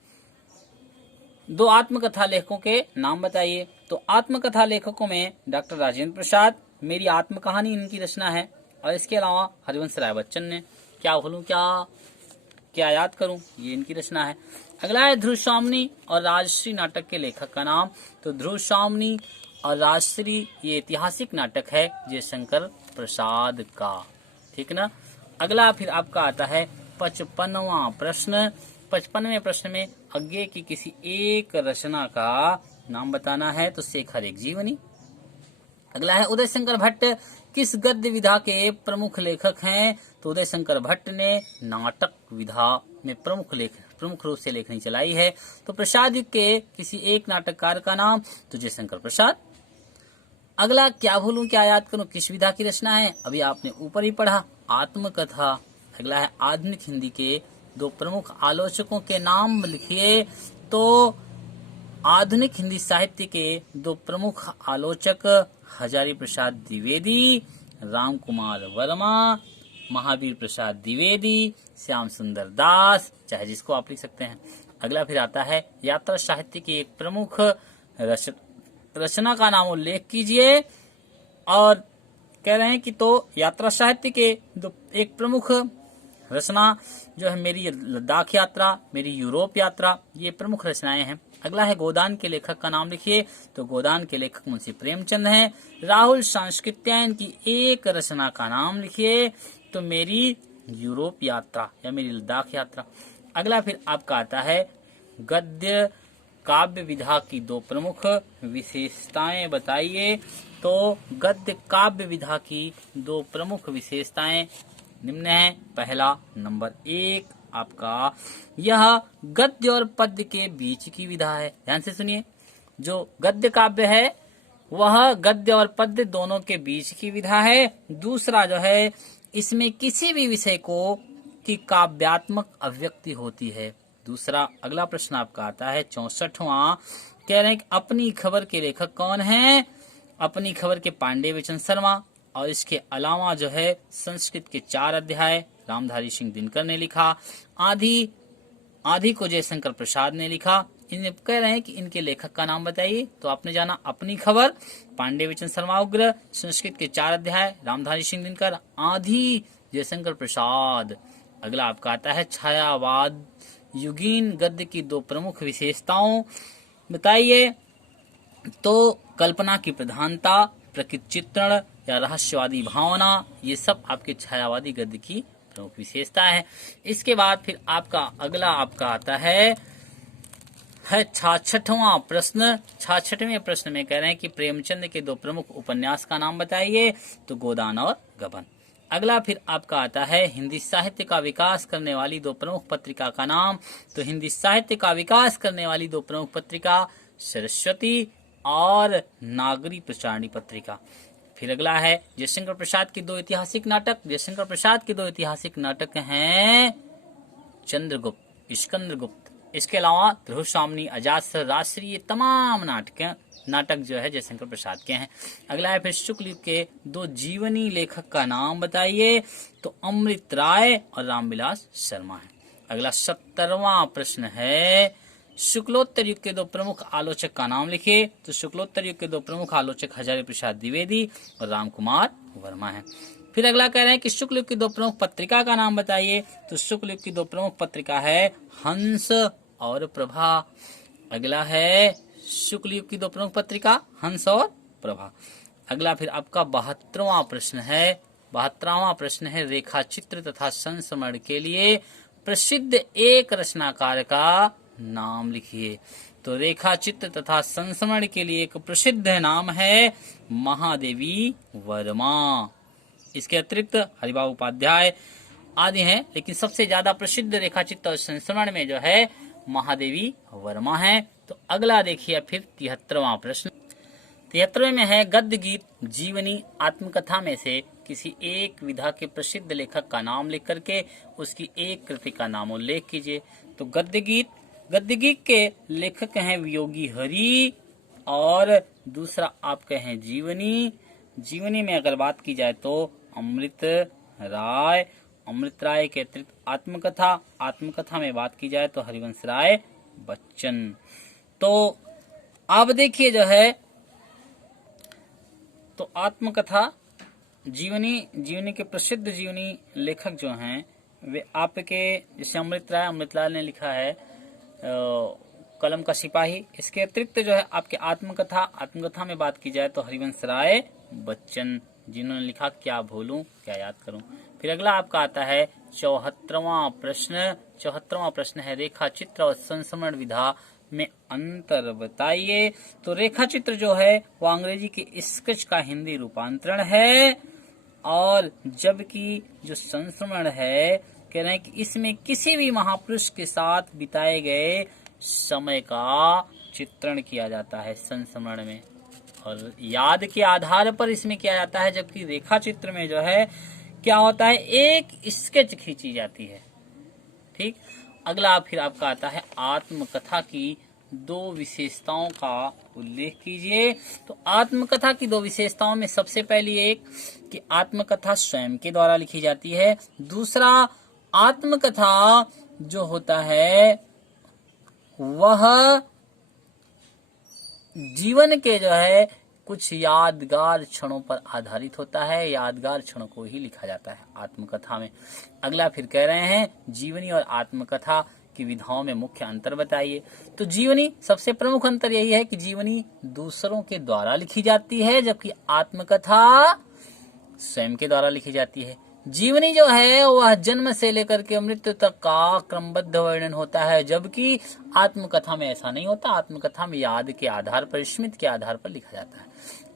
2 आत्मकथा लेखकों के नाम बताइए। तो आत्मकथा लेखकों में डॉक्टर राजेंद्र प्रसाद, मेरी आत्मकहानी इनकी रचना है, और इसके अलावा हरिवंश राय बच्चन ने क्या भूलूं क्या याद करूं, ये इनकी रचना है। अगला है ध्रुव स्वामिनी और राजश्री नाटक के लेखक का नाम। तो ध्रुव स्वामिनी और राजश्री ये ऐतिहासिक नाटक है जयशंकर प्रसाद का, ठीक ना। अगला फिर आपका आता है 55वां प्रश्न। 55वें प्रश्न में अज्ञे की किसी एक रचना का नाम बताना है। तो शेखर एक जीवनी। अगला है उदय शंकर भट्ट किस गद्य विधा के प्रमुख लेखक हैं। तो उदय शंकर भट्ट ने नाटक विधा में प्रमुख रूप से लेखनी चलाई है। तो प्रसाद युग के किसी एक नाटककार का नाम। तो जयशंकर प्रसाद। अगला क्या भूलूं क्या याद करूं किस विधा की रचना है, अभी आपने ऊपर ही पढ़ा, आत्मकथा। अगला है आधुनिक हिंदी के 2 प्रमुख आलोचकों के नाम लिखिए। तो आधुनिक हिंदी साहित्य के 2 प्रमुख आलोचक हजारी प्रसाद द्विवेदी, राम कुमार वर्मा, महावीर प्रसाद द्विवेदी, श्याम सुंदर दास, चाहे जिसको आप लिख सकते हैं। अगला फिर आता है यात्रा साहित्य की एक प्रमुख रचना का नाम उल्लेख कीजिए। और कह रहे हैं कि तो यात्रा साहित्य के एक प्रमुख रचना जो है मेरी लद्दाख यात्रा, मेरी यूरोप यात्रा, ये प्रमुख रचनाएं हैं। अगला है गोदान के लेखक का नाम लिखिए। तो गोदान के लेखक मुंशी प्रेमचंद हैं। राहुल सांस्कृत्यायन की एक रचना का नाम लिखिए। तो मेरी यूरोप यात्रा या मेरी लद्दाख यात्रा। अगला फिर आपका आता है गद्य काव्य विधा की 2 प्रमुख विशेषताएं बताइए। तो गद्य काव्य विधा की 2 प्रमुख विशेषताएं निम्न है। पहला नंबर 1 आपका यह गद्य और पद्य के बीच की विधा है। ध्यान से सुनिए, जो गद्य काव्य है वह गद्य और पद्य दोनों के बीच की विधा है। दूसरा जो है इसमें किसी भी विषय को की काव्यात्मक अभिव्यक्ति होती है। दूसरा अगला प्रश्न आपका आता है 64वां, कह रहे हैं कि अपनी खबर के लेखक कौन हैं। अपनी खबर के पांडे बचन शर्मा, और इसके अलावा जो है संस्कृत के 4 अध्याय रामधारी सिंह दिनकर ने लिखा। आदि को जयशंकर प्रसाद ने लिखा। इन्हें कह रहे हैं कि इनके लेखक का नाम बताइए, तो आपने जाना अपनी खबर, पांडे विचन शर्मा उग्र, संस्कृत के 4 अध्याय रामधारी सिंह दिनकर, आदि जयशंकर प्रसाद। अगला आपका आता है छायावाद युगीन गद्य की 2 प्रमुख विशेषताओं बताइए। तो कल्पना की प्रधानता, प्रकृति चित्रण या रहस्यवादी भावना, ये सब आपके छायावादी गद्य की प्रमुख विशेषता है। इसके बाद फिर आपका अगला आपका आता है 66वां प्रश्न। 66वें प्रश्न में कह रहे हैं कि प्रेमचंद के 2 प्रमुख उपन्यास का नाम बताइए, तो गोदान और गबन। अगला फिर आपका आता है हिंदी साहित्य का विकास करने वाली 2 प्रमुख पत्रिका का नाम, तो हिंदी साहित्य का विकास करने वाली 2 प्रमुख पत्रिका सरस्वती और नागरी प्रचारणी पत्रिका। फिर अगला है जयशंकर प्रसाद के 2 ऐतिहासिक नाटक। जयशंकर प्रसाद के 2 ऐतिहासिक नाटक हैं चंद्रगुप्त, स्कंदगुप्त। इसके अलावा ध्रुव सामनी, अजातशत्रु, राजश्री, ये तमाम नाटक जो है जयशंकर प्रसाद के हैं। अगला है फिर शुक्ल युग के 2 जीवनी लेखक का नाम बताइए, तो अमृत राय और रामविलास शर्मा है। अगला 70वां प्रश्न है शुक्लोत्तर युग के 2 प्रमुख आलोचक का नाम लिखिए, तो शुक्लोत्तर युग के 2 प्रमुख आलोचक हजारी प्रसाद द्विवेदी और रामकुमार वर्मा है। फिर अगला कह रहे हैं कि शुक्ल युग की 2 प्रमुख पत्रिका का नाम बताइए, तो शुक्ल युग की 2 प्रमुख पत्रिका है हंस और प्रभा। अगला है शुक्ल युग की 2 प्रमुख पत्रिका हंस और प्रभा। अगला फिर आपका 72वां प्रश्न है। 72वां प्रश्न है रेखा चित्र तथा संस्मरण के लिए प्रसिद्ध एक रचनाकार का नाम लिखिए, तो रेखा चित्र तथा संस्मरण के लिए एक प्रसिद्ध नाम है महादेवी वर्मा। इसके अतिरिक्त हरिबाबू उपाध्याय आदि हैं, लेकिन सबसे ज्यादा प्रसिद्ध रेखा चित्र और संस्मरण में जो है महादेवी वर्मा है। तो अगला देखिए फिर 73वां प्रश्न। 73वें में है गद्य गीत जीवनी आत्मकथा में से किसी एक विधा के प्रसिद्ध लेखक का नाम लिख करके उसकी एक कृति का नाम उल्लेख कीजिए। तो गद्य गीत के लेखक हैं वियोगी हरि और दूसरा आपके हैं जीवनी में अगर बात की जाए तो अमृत राय के अतिरिक्त आत्मकथा में बात की जाए तो हरिवंश राय बच्चन। तो अब देखिए जो है तो आत्मकथा जीवनी के प्रसिद्ध जीवनी लेखक जो हैं वे आपके जैसे अमृत राय ने लिखा है कलम का सिपाही। इसके अतिरिक्त जो है आपके आत्मकथा में बात की जाए तो हरिवंश राय बच्चन, जिन्होंने लिखा क्या भूलूं क्या याद करूं। फिर अगला आपका आता है 74वां प्रश्न है रेखा चित्र और संस्मरण विधा में अंतर बताइए। तो रेखा चित्र जो है वो अंग्रेजी के स्केच का हिंदी रूपांतरण है, और जबकि जो संस्मरण है कह रहे हैं कि इसमें किसी भी महापुरुष के साथ बिताए गए समय का चित्रण किया जाता है संस्मरण में, और याद के आधार पर इसमें किया जाता है। जबकि रेखा चित्र में जो है क्या होता है एक स्केच खींची जाती है। ठीक, अगला फिर आपका आता है आत्मकथा की 2 विशेषताओं का उल्लेख कीजिए। तो आत्मकथा की 2 विशेषताओं में सबसे पहली एक कि आत्मकथा स्वयं के द्वारा लिखी जाती है, दूसरा आत्मकथा जो होता है वह जीवन के जो है कुछ यादगार क्षणों पर आधारित होता है, यादगार क्षणों को ही लिखा जाता है आत्मकथा में। अगला फिर कह रहे हैं जीवनी और आत्मकथा की विधाओं में मुख्य अंतर बताइए। तो जीवनी सबसे प्रमुख अंतर यही है कि जीवनी दूसरों के द्वारा लिखी जाती है, जबकि आत्मकथा स्वयं के द्वारा लिखी जाती है। जीवनी जो है वह जन्म से लेकर के मृत्यु तक का क्रमबद्ध वर्णन होता है, जबकि आत्मकथा में ऐसा नहीं होता। आत्मकथा में याद के आधार पर, स्मृति के आधार पर लिखा जाता है।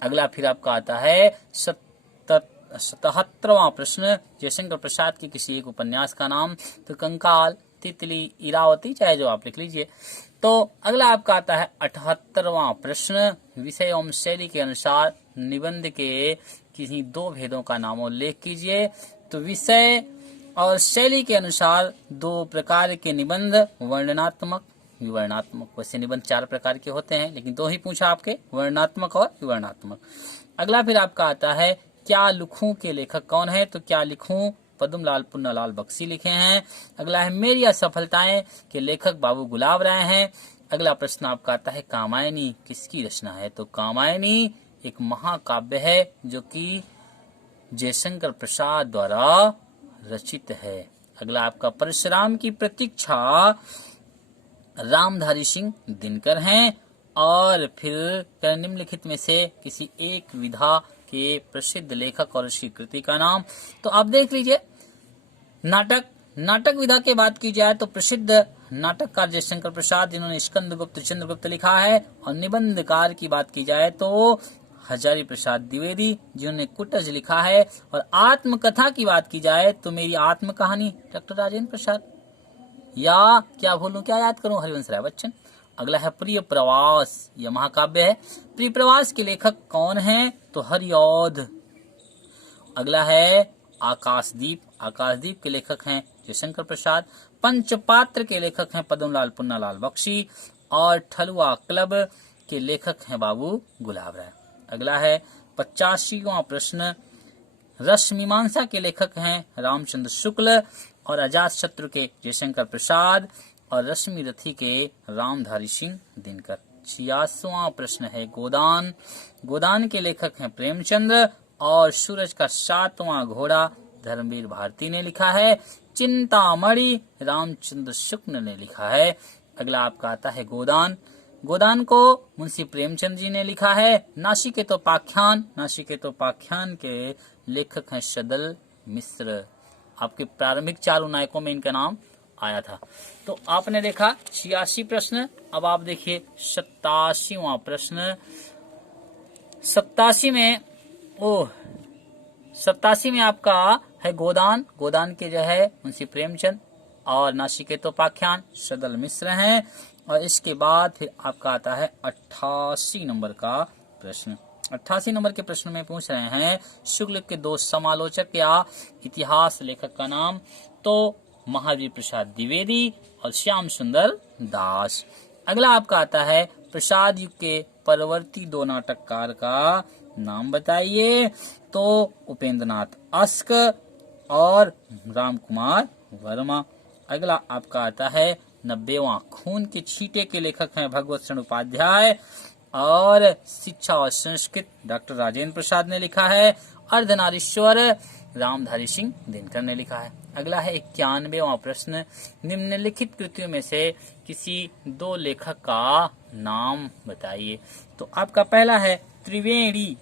अगला फिर आपका आता है 77वां प्रश्न जयशंकर प्रसाद के किसी एक उपन्यास का नाम। तो कंकाल, तितली, इरावती, चाहे जो आप लिख लीजिए। तो अगला आपका आता है 78वां प्रश्न विषय एवं शैली के अनुसार निबंध के किसी 2 भेदों का नाम उल्लेख कीजिए। तो विषय और शैली के अनुसार 2 प्रकार के निबंध वर्णनात्मक, विवरणात्मक। वैसे निबंध 4 प्रकार के होते हैं, लेकिन 2 ही पूछा आपके, वर्णनात्मक और विवरणात्मक। अगला फिर आपका आता है क्या लिखूं के लेखक कौन है? तो क्या लिखूं पद्मलाल पुन्नालाल बख्शी लिखे हैं। अगला है मेरी असफलताएं के लेखक बाबू गुलाब राय हैं। अगला प्रश्न आपका आता है कामायनी किसकी रचना है? तो कामायनी एक महाकाव्य है जो कि जयशंकर प्रसाद द्वारा रचित है। अगला आपका परशुराम की प्रतीक्षा रामधारी सिंह दिनकर हैं। और फिर निम्नलिखित में से किसी एक विधा के प्रसिद्ध लेखक और उसकी कृति का नाम। तो आप देख लीजिए, नाटक विधा की बात की जाए तो प्रसिद्ध नाटककार जयशंकर प्रसाद जिन्होंने स्कंदगुप्त चंद्रगुप्त लिखा है। और निबंधकार की बात की जाए तो हजारी प्रसाद द्विवेदी जिन्होंने कुटज लिखा है। और आत्मकथा की बात की जाए तो मेरी आत्म कहानी डॉक्टर राजेंद्र प्रसाद, या क्या भूलूं, क्या याद करूं, हरिवंश राय बच्चन। अगला है प्रिय प्रवास, यह महाकाव्य है। प्रिय प्रवास के लेखक कौन हैं? तो हरिऔध। अगला है आकाशदीप के लेखक हैं जयशंकर प्रसाद। पंचपात्र के लेखक हैं पद्मलाल पुन्नालाल बख्शी। और ठलुआ क्लब के लेखक हैं बाबू गुलाब राय। अगला है 85वां प्रश्न, रस मीमांसा के लेखक हैं रामचंद्र शुक्ल। और अजातशत्रु के जयशंकर प्रसाद। और रश्मि रथी के रामधारी सिंह दिनकर। 86वां प्रश्न है गोदान के लेखक हैं प्रेमचंद्र। और सूरज का 7वां घोड़ा धर्मवीर भारती ने लिखा है। चिंतामणि रामचंद्र शुक्ल ने लिखा है। अगला आपका आता है गोदान को मुंशी प्रेमचंद जी ने लिखा है। नासिकेतोपाख्यान के लेखक हैं सदल मिश्र। आपके प्रारंभिक 4 नायकों में इनका नाम आया था। तो आपने देखा 86 प्रश्न। अब आप देखिए 87वां प्रश्न। 87 में आपका है गोदान के जो है मुंशी प्रेमचंद। और नासिकेतोपाख्यान सदल मिश्र हैं। और इसके बाद फिर आपका आता है 88 नंबर का प्रश्न। 88 नंबर के प्रश्न में पूछ रहे हैं शुक्ल के 2 समालोचक या इतिहास लेखक का नाम। तो महावीर प्रसाद द्विवेदी और श्याम सुंदर दास। अगला आपका आता है प्रसाद युग के परवर्ती 2 नाटककार का नाम बताइए। तो उपेंद्रनाथ अस्क और राम कुमार वर्मा। अगला आपका आता है 90वां खून के छींटे के लेखक हैं भगवत शरण उपाध्याय। और शिक्षा और संस्कृत डॉक्टर राजेंद्र प्रसाद ने लिखा है। अर्धनारीश्वर रामधारी सिंह दिनकर ने लिखा है। अगला है 91वां प्रश्न, निम्नलिखित कृतियों में से किसी 2 लेखक का नाम बताइए। तो आपका पहला है त्रिवेणी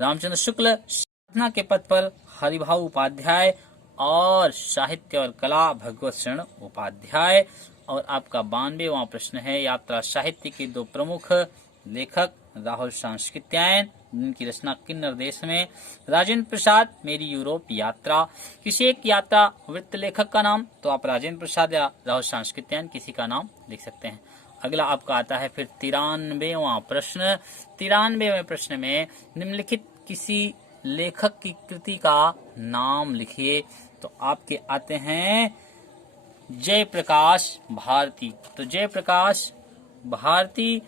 रामचंद्र शुक्ल। साधना के पथ पर हरिभाऊ उपाध्याय। और साहित्य और कला भगवत शरण उपाध्याय। और आपका 92वां प्रश्न है यात्रा साहित्य के 2 प्रमुख लेखक राहुल सांस्कृत्यायन जिनकी रचना किन्नर देश में। राजेंद्र प्रसाद मेरी यूरोप यात्रा। किसी एक यात्रा वृत्त लेखक का नाम तो आप राजेंद्र प्रसाद या राहुल सांस्कृत्यायन किसी का नाम लिख सकते हैं। अगला आपका आता है फिर 93वां प्रश्न। 93वें प्रश्न में निम्नलिखित किसी लेखक की कृति का नाम लिखिए। तो आपके आते हैं जयप्रकाश भारती। तो जयप्रकाश भारती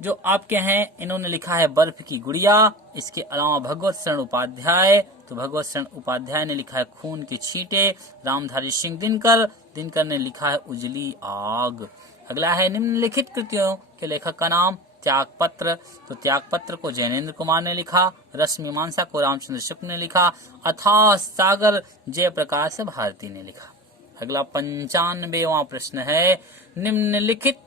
जो आपके हैं इन्होंने लिखा है बर्फ की गुड़िया। इसके अलावा भगवत शरण उपाध्याय, तो भगवत शरण उपाध्याय ने लिखा है खून के छींटे। रामधारी सिंह दिनकर ने लिखा है उजली आग। अगला है निम्नलिखित कृतियों के लेखक का नाम त्यागपत्र। तो त्यागपत्र को जैनेन्द्र कुमार ने लिखा। रस मीमांसा को रामचंद्र शुक्ल ने लिखा। अथाह सागर जयप्रकाश भारती ने लिखा। अगला 95वां प्रश्न है निम्नलिखित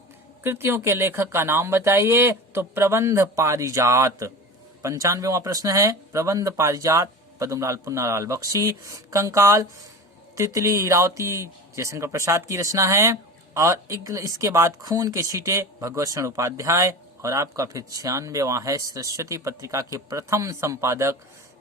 कृतियों के लेखक का नाम बताइए। तो प्रबंध पारिजात। 95वां प्रश्न है प्रबंध पारिजात पद्मलाल पुन्नालाल बख्शी। कंकाल तितली इरावती जयशंकर प्रसाद की रचना है। और इसके बाद खून के छींटे भगवत शरण उपाध्याय। और आपका फिर 96वां है सरस्वती पत्रिका के प्रथम संपादक।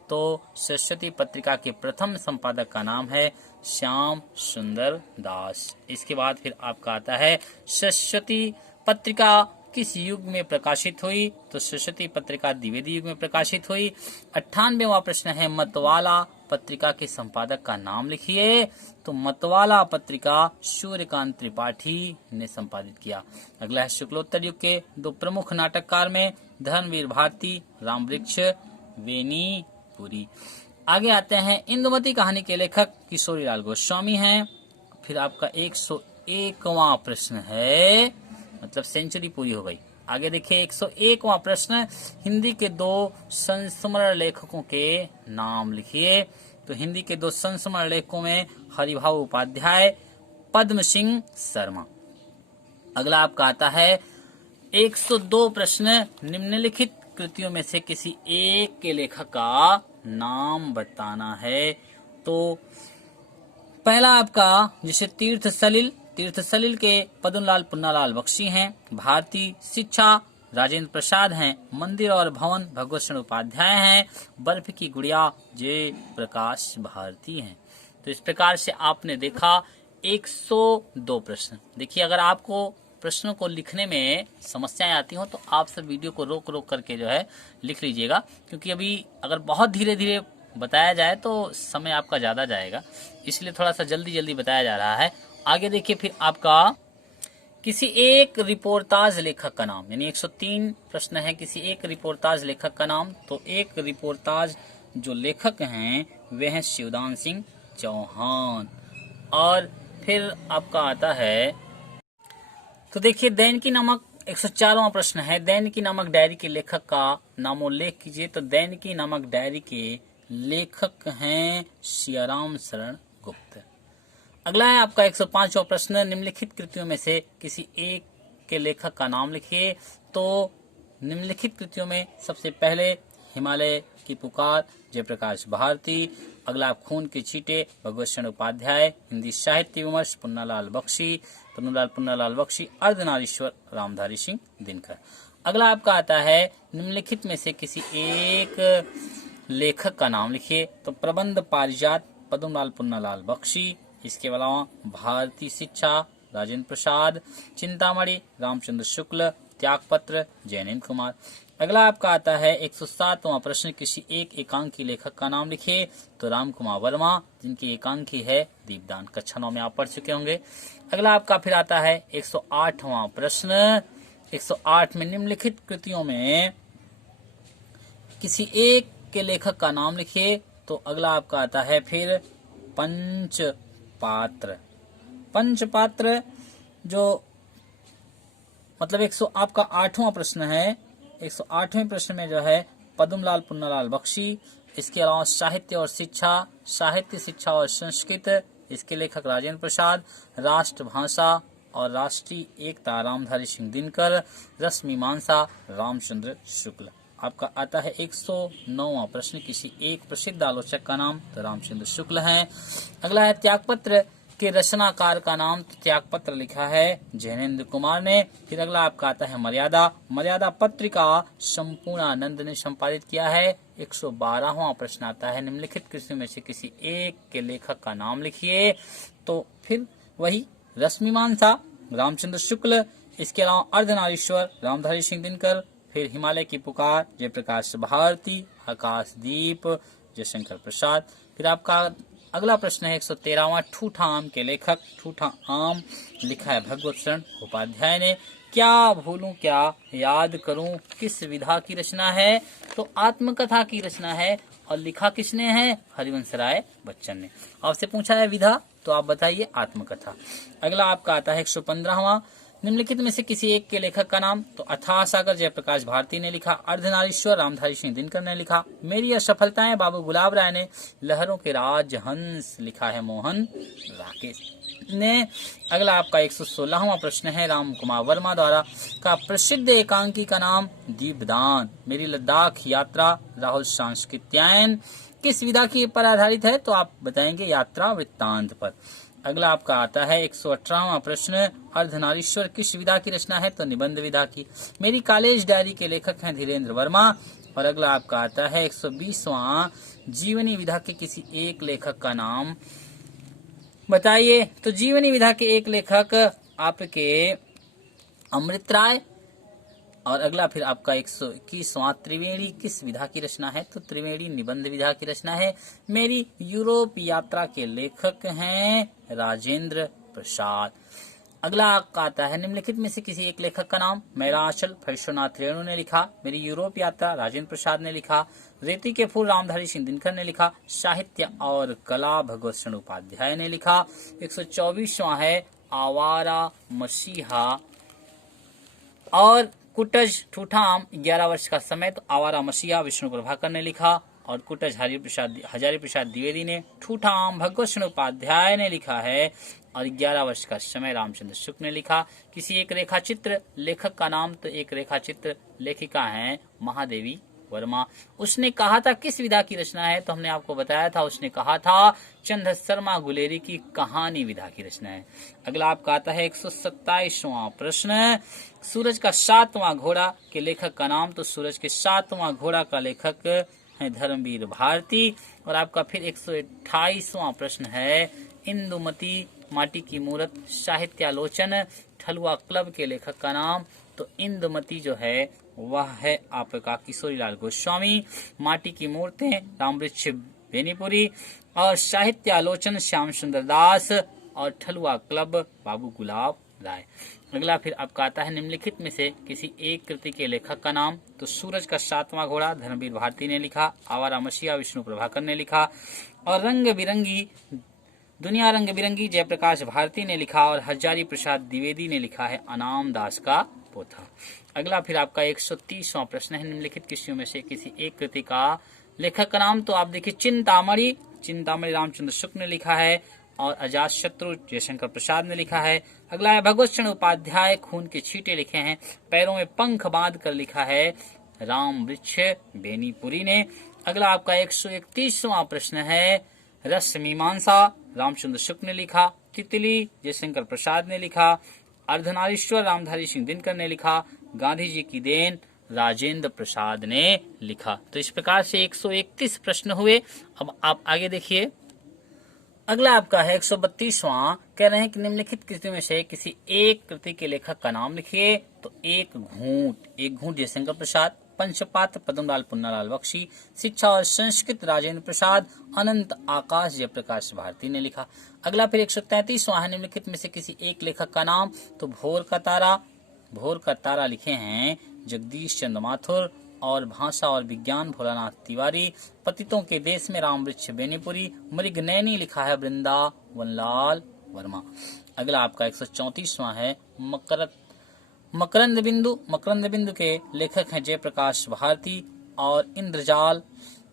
तो सरस्वती पत्रिका के प्रथम संपादक का नाम है श्याम सुंदर दास। इसके बाद फिर आपका आता है सरस्वती पत्रिका किस युग में प्रकाशित हुई। तो सरस्वती पत्रिका द्विवेदी युग में प्रकाशित हुई। 98वां प्रश्न है मतवाला पत्रिका के संपादक का नाम लिखिए। तो मतवाला पत्रिका सूर्यकांत त्रिपाठी ने संपादित किया। अगला है शुक्लोत्तर युग के दो प्रमुख नाटककार में धर्मवीर भारती, रामवृक्ष वेनीपुरी। आगे आते हैं, इंदुमती कहानी के लेखक किशोरीलाल गोस्वामी हैं। फिर आपका 101वां प्रश्न है, मतलब सेंचुरी पूरी हो गई। आगे देखिए 101वां प्रश्न, हिंदी के दो संस्मरण लेखकों के नाम लिखिए। तो हिंदी के दो संस्मरण लेखकों में हरिभाऊ उपाध्याय, पद्म सिंह शर्मा। अगला आपका आता है 102 प्रश्न, निम्नलिखित कृतियों में से किसी एक के लेखक का नाम बताना है। तो पहला आपका जैसे तीर्थ सलिल के पद्मलाल पुन्नालाल बख्शी हैं, भारतीय शिक्षा राजेंद्र प्रसाद हैं, मंदिर और भवन भगवत शरण उपाध्याय हैं, बर्फ की गुड़िया जय प्रकाश भारती हैं। तो इस प्रकार से आपने देखा 102 प्रश्न। देखिए अगर आपको प्रश्नों को लिखने में समस्याएं आती हो तो आप सब वीडियो को रोक रोक करके जो है लिख लीजिएगा, क्योंकि अभी अगर बहुत धीरे धीरे बताया जाए तो समय आपका ज्यादा जाएगा, इसलिए थोड़ा सा जल्दी जल्दी बताया जा रहा है। आगे देखिए फिर आपका किसी एक रिपोर्टाज लेखक का नाम, यानी 103 प्रश्न है, किसी एक रिपोर्टाज लेखक का नाम। तो एक रिपोर्टाज जो लेखक हैं वे हैं शिवदान सिंह चौहान। और फिर आपका आता है, तो देखिए दैनिकी नामक 104वां प्रश्न है, दैनिकी नामक डायरी के लेखक का नामोल्लेख कीजिए। तो दैनिकी नामक डायरी के लेखक हैं सियाराम शरण गुप्त। अगला है आपका 105वां प्रश्न, निम्नलिखित कृतियों में से किसी एक के लेखक का नाम लिखिए। तो निम्नलिखित कृतियों में सबसे पहले हिमालय की पुकार जयप्रकाश भारती। अगला खून के छींटे भगवत शरण उपाध्याय, हिंदी साहित्य विमर्श पुन्नालाल बख्शी, अर्धनारीश्वर रामधारी सिंह दिनकर। अगला आपका आता है, निम्नलिखित में से किसी एक लेखक का नाम लिखिए। तो प्रबंध पारिजात पद्मलाल पुन्नालाल बख्शी, इसके अलावा भारतीय शिक्षा राजेंद्र प्रसाद, चिंतामणि रामचंद्र शुक्ल, त्यागपत्र जैनेन्द्र कुमार। अगला आपका आता है 107वां प्रश्न, किसी एक एकांकी लेखक का नाम लिखिए। तो राम कुमार वर्मा, जिनकी एकांकी है दीपदान, कक्षा 9 में आप पढ़ चुके होंगे। अगला आपका फिर आता है 108वां प्रश्न, 108 में निम्नलिखित कृतियों में किसी एक के लेखक का नाम लिखिए। तो अगला आपका आता है फिर पंचपात्र जो मतलब 108वां आपका प्रश्न है, 108वें प्रश्न में जो है पद्मलाल पुन्नालाल बख्शी, इसके अलावा साहित्य शिक्षा और संस्कृत, इसके लेखक राजेंद्र प्रसाद, राष्ट्रभाषा और राष्ट्रीय एकता रामधारी सिंह दिनकर, रसमीमांसा रामचंद्र शुक्ल। आपका आता है 109वां प्रश्न, किसी एक प्रसिद्ध आलोचक का नाम। तो रामचंद्र शुक्ल हैं। अगला है त्यागपत्र के रचनाकार का नाम। तो त्यागपत्र लिखा है जैनेन्द्र कुमार ने। फिर अगला आपका आता है मर्यादा पत्रिका संपूर्णानंद ने संपादित किया है। 112वां प्रश्न आता है, निम्नलिखित कृतियों में से किसी एक के लेखक का नाम लिखिए। तो फिर वही रश्मिमांसा रामचंद्र शुक्ल, इसके अलावा अर्धनारीश्वर रामधारी सिंह दिनकर, फिर हिमालय की पुकार जयप्रकाश भारती, आकाशदीप जयशंकर प्रसाद। फिर आपका अगला प्रश्न है 113वां, ठूठा आम के लेखक। ठूठा आम लिखा है भगवत शरण उपाध्याय ने। क्या भूलूं क्या याद करूं किस विधा की रचना है। तो आत्मकथा की रचना है। और लिखा किसने है, हरिवंश राय बच्चन ने। आपसे पूछा है विधा, तो आप बताइए आत्मकथा। अगला आपका आता है 115वां, निम्नलिखित में से किसी एक के लेखक का नाम। तो अथाह सागर जयप्रकाश भारती ने लिखा, अर्धनारीश्वर रामधारी सिंह दिनकर ने लिखा, मेरी असफलताएं बाबू गुलाब राय ने, लहरों के राज हंस लिखा है मोहन राकेश ने। अगला आपका 116वां प्रश्न है, राम कुमार वर्मा द्वारा का प्रसिद्ध एकांकी का नाम। दीपदान। मेरी लद्दाख यात्रा राहुल सांस्कृत्यायन किस विधा की पर आधारित है। तो आप बताएंगे यात्रा वृत्तांत पर। अगला आपका आता है 118वां प्रश्न, अर्धनारीश्वर किस विधा की रचना है। तो निबंध विधा की। मेरी कॉलेज डायरी के लेखक हैं धीरेन्द्र वर्मा। और अगला आपका आता है 120वां, जीवनी विधा के किसी एक लेखक का नाम बताइए। तो जीवनी विधा के एक लेखक आपके अमृत राय, और अगला फिर आपका 121वां, त्रिवेणी किस विधा की रचना है? तो त्रिवेणी निबंध विधा की रचना है। मेरी यूरोप यात्रा के लेखक हैं राजेंद्र प्रसाद। अगला आपका आता है निम्नलिखित में से किसी एक लेखक का नाम। मेरा आंचल फणीश्वरनाथ रेणु ने लिखा। मेरी यूरोप यात्रा राजेंद्र प्रसाद ने लिखा। रेती के फूल रामधारी सिंह दिनकर ने लिखा। साहित्य और कला भगवत शरण उपाध्याय ने लिखा। 124वां है आवारा मसीहा और कुटज ठूठाम 11 वर्ष का समय। तो आवारा मसीहा विष्णु प्रभाकर ने लिखा और कुटज हजारी प्रसाद द्विवेदी ने। ठूठाम भगवत शरण उपाध्याय ने लिखा है और 11 वर्ष का समय रामचंद्र शुक्ल ने लिखा। किसी एक रेखा चित्र लेखक का नाम। तो एक रेखा चित्र लेखिका है महादेवी वर्मा। उसने कहा था किस विधा की रचना है? तो हमने आपको बताया था, उसने कहा था चंद शर्मा गुलेरी की कहानी विधा की रचना है। अगला आपका आता है 127वां प्रश्न, सूरज का 7वां घोड़ा के लेखक का नाम। तो सूरज के 7वां घोड़ा का लेखक है धर्मवीर भारती। और आपका फिर 128वां प्रश्न है इंदुमती माटी की मूरत साहित्यालोचन ठलुआ क्लब के लेखक का नाम। तो इंदुमती जो है वह है आपका किशोरीलाल गोस्वामी। माटी की मूर्तें रामवृक्ष बेनीपुरी और साहित्यालोचन श्याम सुंदर दास और ठलुआ क्लब बाबू गुलाब राय। अगला फिर आपका आता है निम्नलिखित में से किसी एक कृति के लेखक का नाम। तो सूरज का 7वां घोड़ा धर्मवीर भारती ने लिखा। आवारा मसीहा विष्णु प्रभाकर ने लिखा और दुनिया रंग बिरंगी जयप्रकाश भारती ने लिखा और हजारी प्रसाद द्विवेदी ने लिखा है अनाम दास का पोथा। अगला फिर आपका 130वां प्रश्न है निम्नलिखित कृतियों में से किसी एक कृति का लेखक का नाम। तो आप देखिए चिंतामणि रामचंद्र शुक्ल ने लिखा है और अजात शत्रु जयशंकर प्रसाद ने लिखा है। अगला है भगवत शरण उपाध्याय खून के छींटे लिखे हैं। पैरों में पंख बांध कर लिखा है रामवृक्ष बेनीपुरी ने। अगला आपका 131वां प्रश्न है रस मीमांसा रामचंद्र शुक्ल ने लिखा। तितली जयशंकर प्रसाद ने लिखा। अर्धनारीश्वर रामधारी सिंह दिनकर ने लिखा। गांधी जी की देन राजेंद्र प्रसाद ने लिखा। तो इस प्रकार से 131 प्रश्न हुए। अब आप आगे देखिए, अगला आपका है 132वां। कह रहे हैं कि निम्नलिखित कृतियों में से किसी एक कृति के लेखक का नाम लिखिए। तो एक घूंट जयशंकर प्रसाद। पंचपात्र पद्मलाल पुन्नालाल बख्शी। शिक्षा और संस्कृत राजेंद्र प्रसाद। अनंत आकाश जयप्रकाश भारती ने लिखा। अगला फिर 133वां है निम्नलिखित में से किसी एक लेखक का नाम। तो भोर का तारा लिखे हैं जगदीश चंद्र माथुर और भाषा और विज्ञान भोलानाथ तिवारी। पतितों के देश में रामवृक्ष बेनीपुरी। मृगनयनी लिखा है वृंदावनलाल वर्मा। अगला आपका 134वां है मकरंद बिंदु के लेखक हैं जयप्रकाश भारती और इंद्रजाल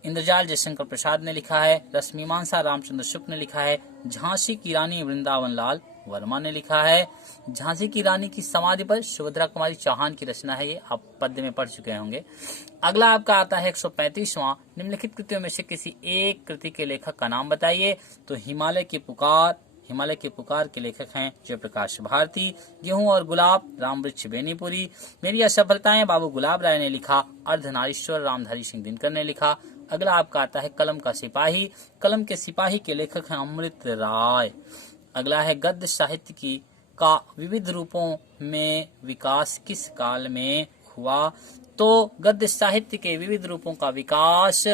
जयशंकर प्रसाद ने लिखा है। रश्मिमांसा रामचंद्र शुक्ल ने लिखा है। झांसी की रानी वृंदावनलाल वर्मा ने लिखा है। झांसी की रानी की समाधि पर सुभद्रा कुमारी चौहान की रचना है। ये आप पद्य में पढ़ चुके होंगे। अगला आपका आता है 135वां। निम्नलिखित कृतियों में से किसी एक कृति के लेखक का नाम बताइए। तो हिमालय की पुकार के लेखक हैं जयप्रकाश भारती। गेहूं और गुलाब रामवृक्ष बेनीपुरी। मेरी असफलताएं बाबू गुलाब राय ने लिखा। अर्धनारीश्वर रामधारी सिंह दिनकर ने लिखा। अगला आपका आता है कलम के सिपाही के लेखक हैं अमृत राय। अगला है गद्य साहित्य का विविध रूपों में विकास किस काल में हुआ। तो गद्य साहित्य के विविध रूपों का विकास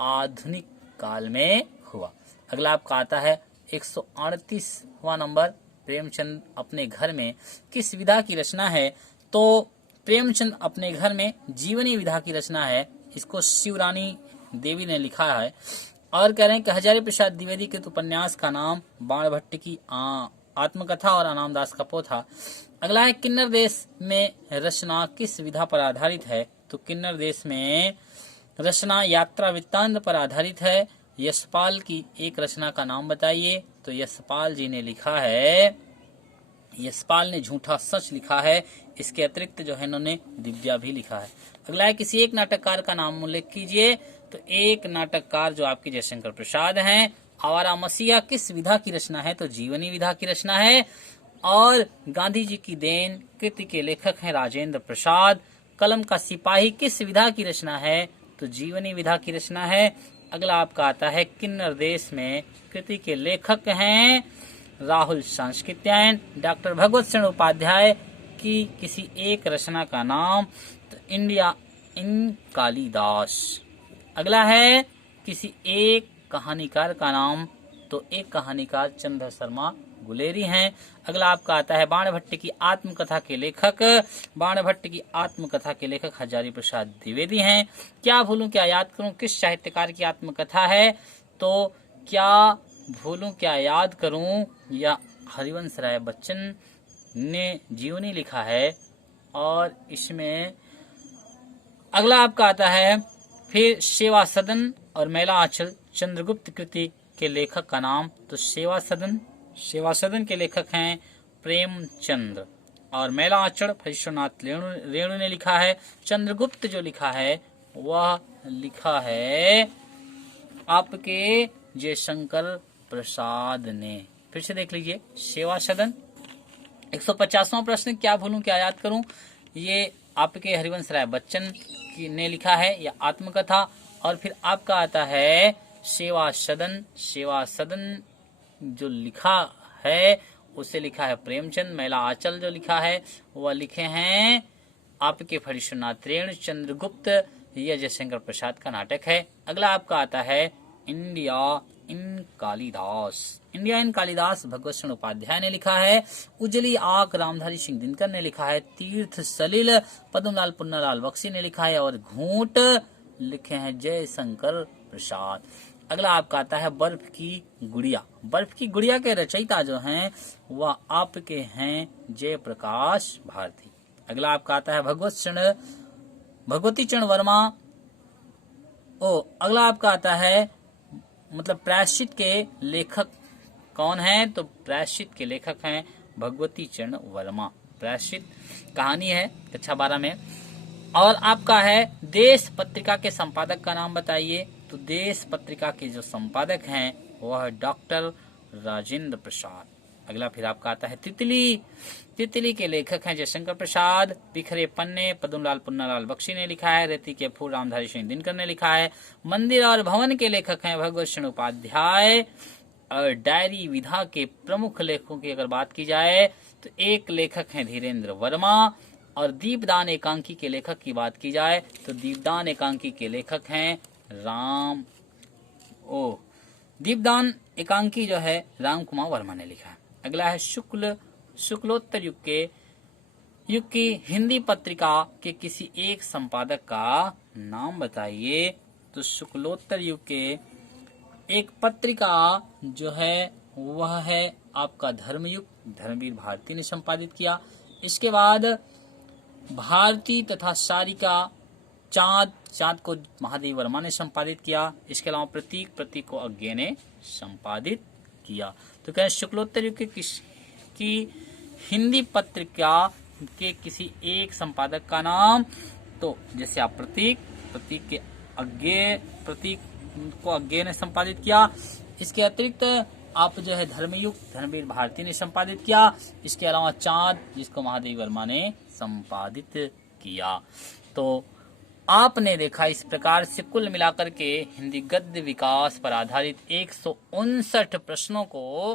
आधुनिक काल में हुआ। अगला आपका आता है 138वां नंबर, प्रेमचंद अपने घर में किस विधा की रचना है। तो प्रेमचंद अपने घर में जीवनी विधा की रचना है। इसको शिवरानी देवी ने लिखा है। और कह रहे हैं कि हजारी प्रसाद द्विवेदी के उपन्यास का नाम बाणभट्ट की आत्मकथा और अनामदास का पोथा। अगला है किन्नर देश में रचना किस विधा पर आधारित है। तो किन्नर देश में रचना यात्रा वृत्तांत पर आधारित है। यशपाल की एक रचना का नाम बताइए। तो यशपाल जी ने लिखा है, यशपाल ने झूठा सच लिखा है। इसके अतिरिक्त जो है इन्होंने दिव्या भी लिखा है। अगला है किसी एक नाटककार का नाम उल्लेख कीजिए। तो एक नाटककार जो आपके जयशंकर प्रसाद हैं। आवारा मसीहा किस विधा की रचना है। तो जीवनी विधा की रचना है। और गांधी जी की देन कृति के लेखक हैं राजेंद्र प्रसाद। कलम का सिपाही किस विधा की रचना है। तो जीवनी विधा की रचना है। अगला आपका आता है किन्नर देश में कृति के लेखक हैं राहुल सांस्कृत्यायन। डॉक्टर भगवत शरण उपाध्याय की किसी एक रचना का नाम। India in Kalidas. अगला है किसी एक कहानीकार का नाम, तो एक कहानीकार चंद्र शर्मा गुलेरी हैं। अगला आपका आता है बाणभट्ट की आत्मकथा के लेखक। बाणभट्ट की आत्मकथा के लेखक हजारी प्रसाद द्विवेदी हैं। क्या भूलूं क्या याद करूं किस साहित्यकार की आत्मकथा है, तो क्या भूलूं क्या याद करूं या हरिवंश राय बच्चन ने जीवनी लिखा है। और इसमें अगला आपका आता है फिर सेवा सदन और मेला आंचल चंद्रगुप्त कृति के लेखक का नाम, तो सेवा सदन के लेखक हैं प्रेमचंद्र और मेला आंचल विश्वनाथ रेणु ने लिखा है। चंद्रगुप्त जो लिखा है वह लिखा है आपके जयशंकर प्रसाद ने। फिर से देख लीजिए सेवा सदन। 150वां प्रश्न क्या भूलूं क्या याद करूं, ये आपके हरिवंश राय बच्चन ने लिखा है या आत्मकथा। और फिर आपका आता है सेवा सदन जो लिखा है उसे लिखा है प्रेमचंद। मेला आंचल जो लिखा है वह लिखे हैं आपके फणीश्वरनाथ रेणु। चंद्रगुप्त यह जयशंकर प्रसाद का नाटक है। अगला आपका आता है इंडिया इन कालिदास भगवत शरण उपाध्याय ने लिखा है। उजली आंख रामधारी सिंह दिनकर ने लिखा है। तीर्थ सलिल पद्मलाल पुन्नालाल बख्शी ने लिखा है और घूंट लिखे हैं जयशंकर प्रसाद। अगला आपका आता है बर्फ की गुड़िया के रचयिता जो हैं वह आपके हैं जयप्रकाश भारती। अगला आपका आता है भगवती चरण वर्मा। अगला आपका आता है मतलब प्रायश्चित के लेखक कौन है, तो प्रायश्चित के लेखक हैं भगवती चरण वर्मा। प्रायश्चित कहानी है कक्षा 12 में। और आपका है देश पत्रिका के संपादक का नाम बताइए, तो देश पत्रिका के जो संपादक हैं वह डॉक्टर राजेंद्र प्रसाद। अगला फिर आपका आता है तितली के लेखक हैं जयशंकर प्रसाद। बिखरे पन्ने पद्मलाल पुन्नालाल बख्शी ने लिखा है। रेती के फूल रामधारी सिंह दिनकर ने लिखा है। मंदिर और भवन के लेखक हैं भगवत शरण उपाध्याय। और डायरी विधा के प्रमुख लेखकों की अगर बात की जाए तो एक लेखक हैं धीरेन्द्र वर्मा। और दीपदान एकांकी के लेखक की बात की जाए तो दीपदान एकांकी के लेखक हैं दीपदान एकांकी जो है राम कुमार वर्मा ने लिखा है। अगला है शुक्लोत्तर युग की हिंदी पत्रिका के किसी एक संपादक का नाम बताइए, तो शुक्लोत्तर युग के एक पत्रिका जो है वह है आपका धर्मयुग, धर्मवीर भारती ने संपादित किया। इसके बाद भारती तथा सारिका चांद को महादेव वर्मा ने संपादित किया। इसके अलावा प्रतीक को अज्ञे ने संपादित किया। तो क्या शुक्लोत्तर युग की हिंदी पत्रिका के किसी एक संपादक का नाम, तो जैसे आप प्रतीक को अज्ञे ने संपादित किया। इसके अतिरिक्त आप जो है धर्मयुग धर्मवीर भारती ने संपादित किया। इसके अलावा चांद जिसको महादेव वर्मा ने संपादित किया। तो आपने देखा इस प्रकार से कुल मिलाकर के हिंदी गद्य विकास पर आधारित 159 प्रश्नों को